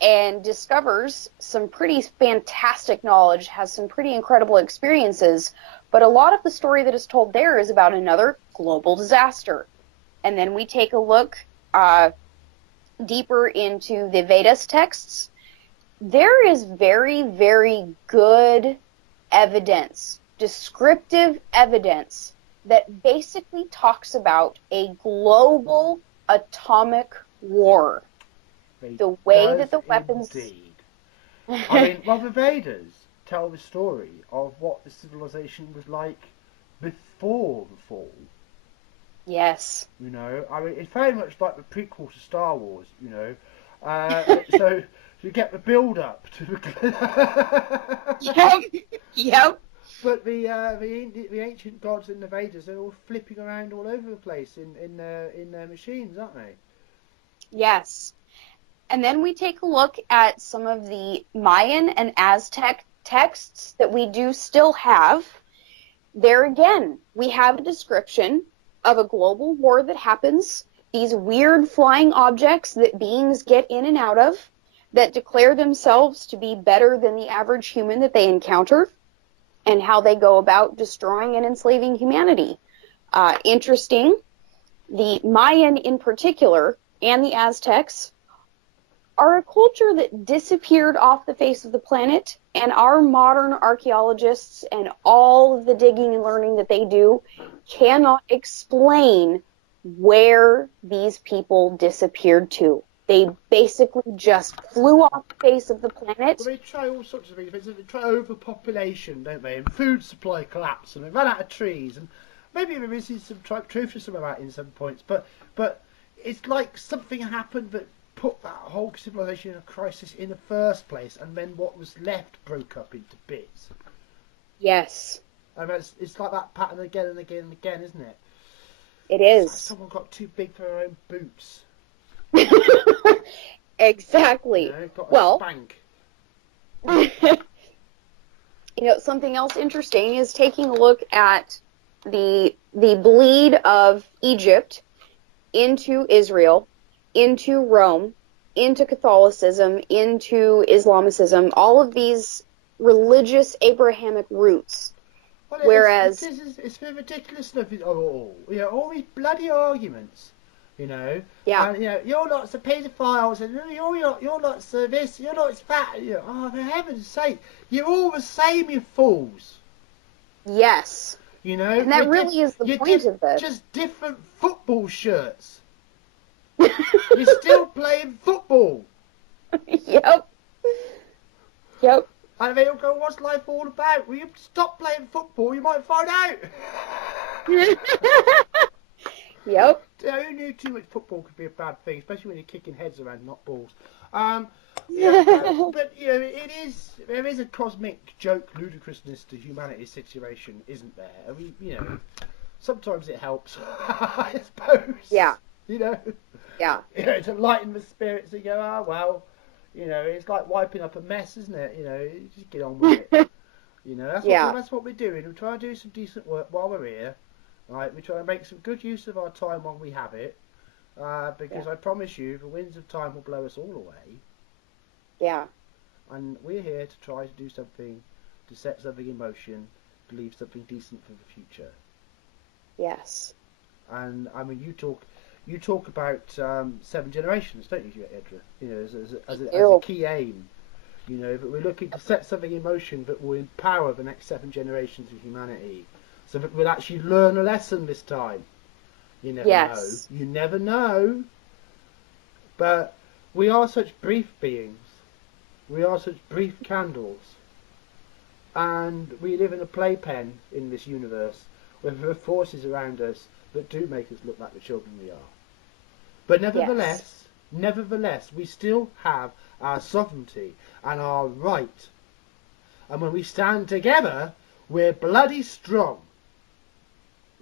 and discovers some pretty fantastic knowledge, has some pretty incredible experiences, but a lot of the story that is told there is about another global disaster. And then we take a look deeper into the Vedas texts. There is very, very good evidence, descriptive evidence, that basically talks about a global atomic war. The way that the weapons... Indeed. I mean, well, the Vedas tell the story of what the civilization was like before the fall. Yes. You know, I mean, it's very much like the prequel to Star Wars, you know. So you get the build-up to the... Yep. But the ancient gods in the Vedas are all flipping around all over the place in their machines, aren't they? Yes. And then we take a look at some of the Mayan and Aztec texts that we do still have, there again, we have a description of a global war that happens, these weird flying objects that beings get in and out of, that declare themselves to be better than the average human that they encounter, and how they go about destroying and enslaving humanity. Interesting, the Mayan in particular, and the Aztecs, are a culture that disappeared off the face of the planet, and our modern archaeologists and all of the digging and learning that they do cannot explain where these people disappeared to. They basically just flew off the face of the planet. Well, they try all sorts of things. They try overpopulation, don't they? And food supply collapse, and they run out of trees. And maybe there is some truth to some of that in some points. But it's like something happened that put that whole civilization in a crisis in the first place, and then what was left broke up into bits. Yes. And it's like that pattern again and again and again, isn't it? It is. Like someone got too big for their own boots. Exactly. You know, got a well, spank. Something else interesting is taking a look at the bleed of Egypt into Israel, into Rome, into Catholicism, into Islamicism, all of these religious Abrahamic roots. Well, Whereas it's the ridiculous stuff of it all. All these bloody arguments. Yeah. And, you're not so paedophiles, and you're not so this, you're not fat. Oh, for heaven's sake, you're all the same, you fools. Yes. And that really is the point of this. Just different football shirts. You're still playing football. Yep. And they all go, what's life all about? Will you stop playing football? You might find out. Yep. Who knew too much football could be a bad thing, especially when you're kicking heads around, not balls. But there is a cosmic joke ludicrousness to humanity's situation, isn't there? I mean, sometimes it helps, I suppose. Yeah. Yeah. To lighten the spirits and go, it's like wiping up a mess, isn't it? You just get on with it. That's what we're doing. We're trying to do some decent work while we're here. Right, we try to make some good use of our time while we have it, because I promise you, the winds of time will blow us all away. Yeah. And we're here to try to do something, to set something in motion, to leave something decent for the future. Yes. And I mean, you talk about 7 generations, don't you, Eadra? As a key aim. That we're looking to set something in motion that will empower the next 7 generations of humanity. So that we'll actually learn a lesson this time. You never know. You never know. But we are such brief beings. We are such brief candles. And we live in a playpen in this universe where there are forces around us that do make us look like the children we are. But nevertheless, we still have our sovereignty and our right. And when we stand together, we're bloody strong.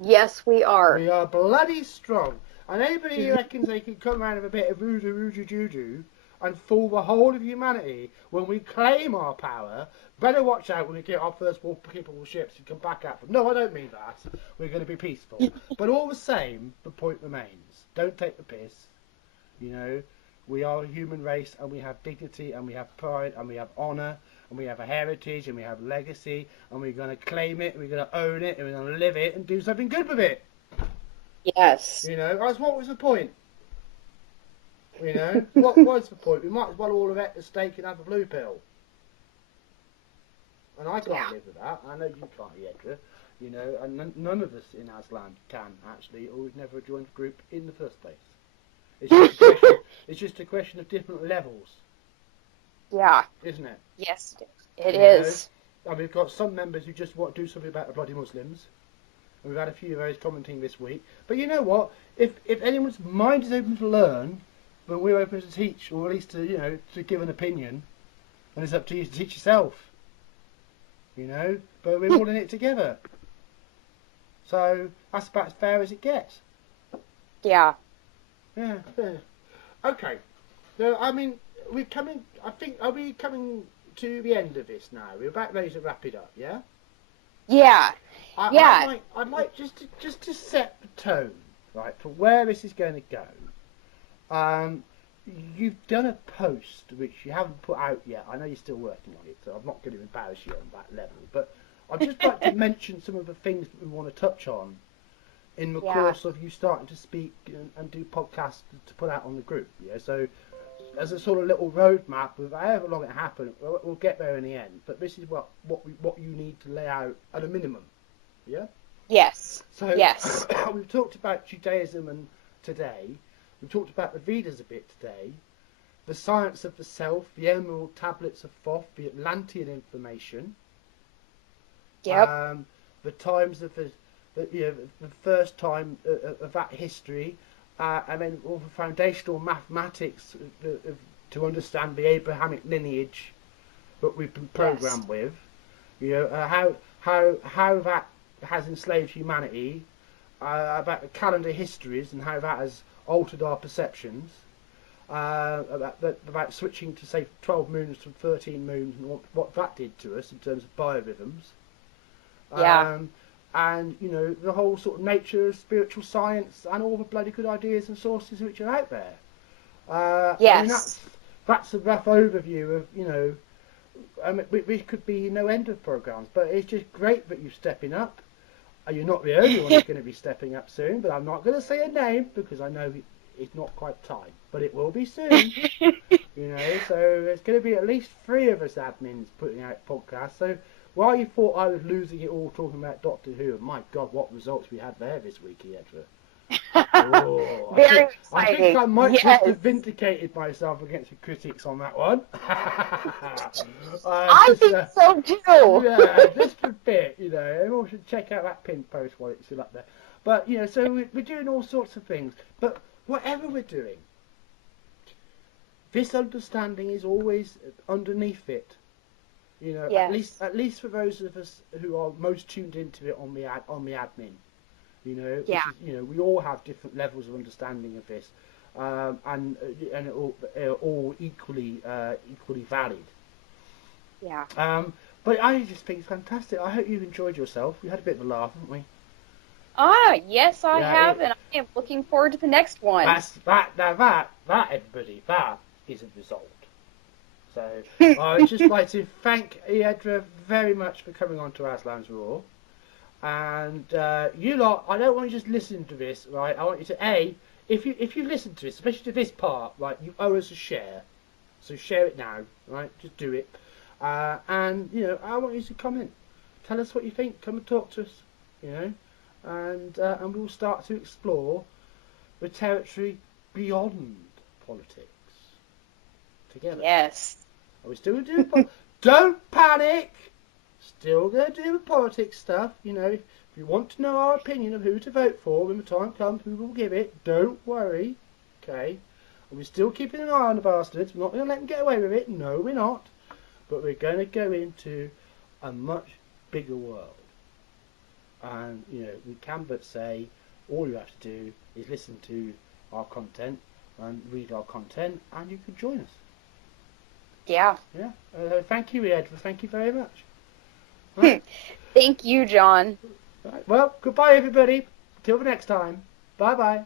Yes, we are. We are bloody strong. And anybody who reckons they can come around with a bit of voodoo and fool the whole of humanity when we claim our power, better watch out when we get our first war capable ships and come back at them. No, I don't mean that. We're going to be peaceful. But all the same, the point remains. Don't take the piss. We are a human race, and we have dignity, and we have pride, and we have honour, and we have a heritage, and we have legacy, and we're going to claim it, and we're going to own it, and we're going to live it, and do something good with it. Yes. That's what was the point. What was the point? We might as well all have ate the steak and have a blue pill. And I can't live with that. I know you can't, Eadra. And none of us in Aslan can, actually, or we've never joined the group in the first place. It's just a question of different levels. Yeah. Isn't it? Yes, it is. And we've got some members who just want to do something about the bloody Muslims. And we've had a few of those commenting this week. But you know what? If anyone's mind is open to learn, then we're open to teach, or at least to give an opinion. And it's up to you to teach yourself. But we're all in it together. So that's about as fair as it gets. Yeah. Yeah. Okay. So, I mean, are we coming to the end of this now. We're about ready to wrap it up, yeah? Yeah. I'd like just to set the tone, right, for where this is going to go. You've done a post which you haven't put out yet. I know you're still working on it, so I'm not going to embarrass you on that level. But I'd just like to mention some of the things that we want to touch on in the course of you starting to speak and do podcasts to put out on the group. Yeah, so as a sort of little roadmap of however long it happens, we'll get there in the end. But this is what you need to lay out at a minimum. Yeah. Yes. So yes. We've talked about Judaism and today. We've talked about the Vedas a bit today. The science of the self, the emerald tablets of Thoth, the Atlantean information. Yep. The times of the first time of that history, and then all the foundational mathematics to understand the Abrahamic lineage that we've been programmed with. How that has enslaved humanity, about the calendar histories and how that has altered our perceptions, about switching to say 12 moons from 13 moons and what that did to us in terms of biorhythms. And the whole sort of nature of spiritual science and all the bloody good ideas and sources which are out there. Yes. I mean, that's a rough overview of I mean, we could be no end of programs, but it's just great that you're stepping up. You're not the only one who's going to be stepping up soon, but I'm not going to say a name because I know it's not quite time, but it will be soon. So there's going to be at least 3 of us admins putting out podcasts. So while you thought I was losing it all talking about Doctor Who, and my God, what results we had there this week, Eadra. Very exciting. I think I might just have vindicated myself against the critics on that one. I think so too. Yeah, just a bit, Everyone should check out that pin post while it's still up there. But, so we're doing all sorts of things. But whatever we're doing, this understanding is always underneath it. Yes. At least for those of us who are most tuned into it on the admin. We all have different levels of understanding of this, and all equally valid. Yeah. But I just think it's fantastic. I hope you've enjoyed yourself. We had a bit of a laugh, haven't we? Yes, I have, and I am looking forward to the next one. That everybody, that is a result. So I would just like to thank Eadra very much for coming on to Aslan's Raw. And you lot, I don't want you to just listen to this, right? I want you to, if you listen to this, especially to this part, right, you owe us a share. So share it now, right? Just do it. And, I want you to comment. Tell us what you think. Come and talk to us, and we'll start to explore the territory beyond politics together. Yes. Are we still doing Don't panic! Still going to do the politics stuff, If you want to know our opinion of who to vote for when the time comes, we will give it. Don't worry, okay? And we're still keeping an eye on the bastards. We're not going to let them get away with it. No, we're not. But we're going to go into a much bigger world. And, we can but say all you have to do is listen to our content and read our content, and you can join us. Yeah. Yeah. Thank you, Eadra. Thank you very much. Right. Thank you, John. Right. Well, goodbye, everybody. Till the next time. Bye-bye.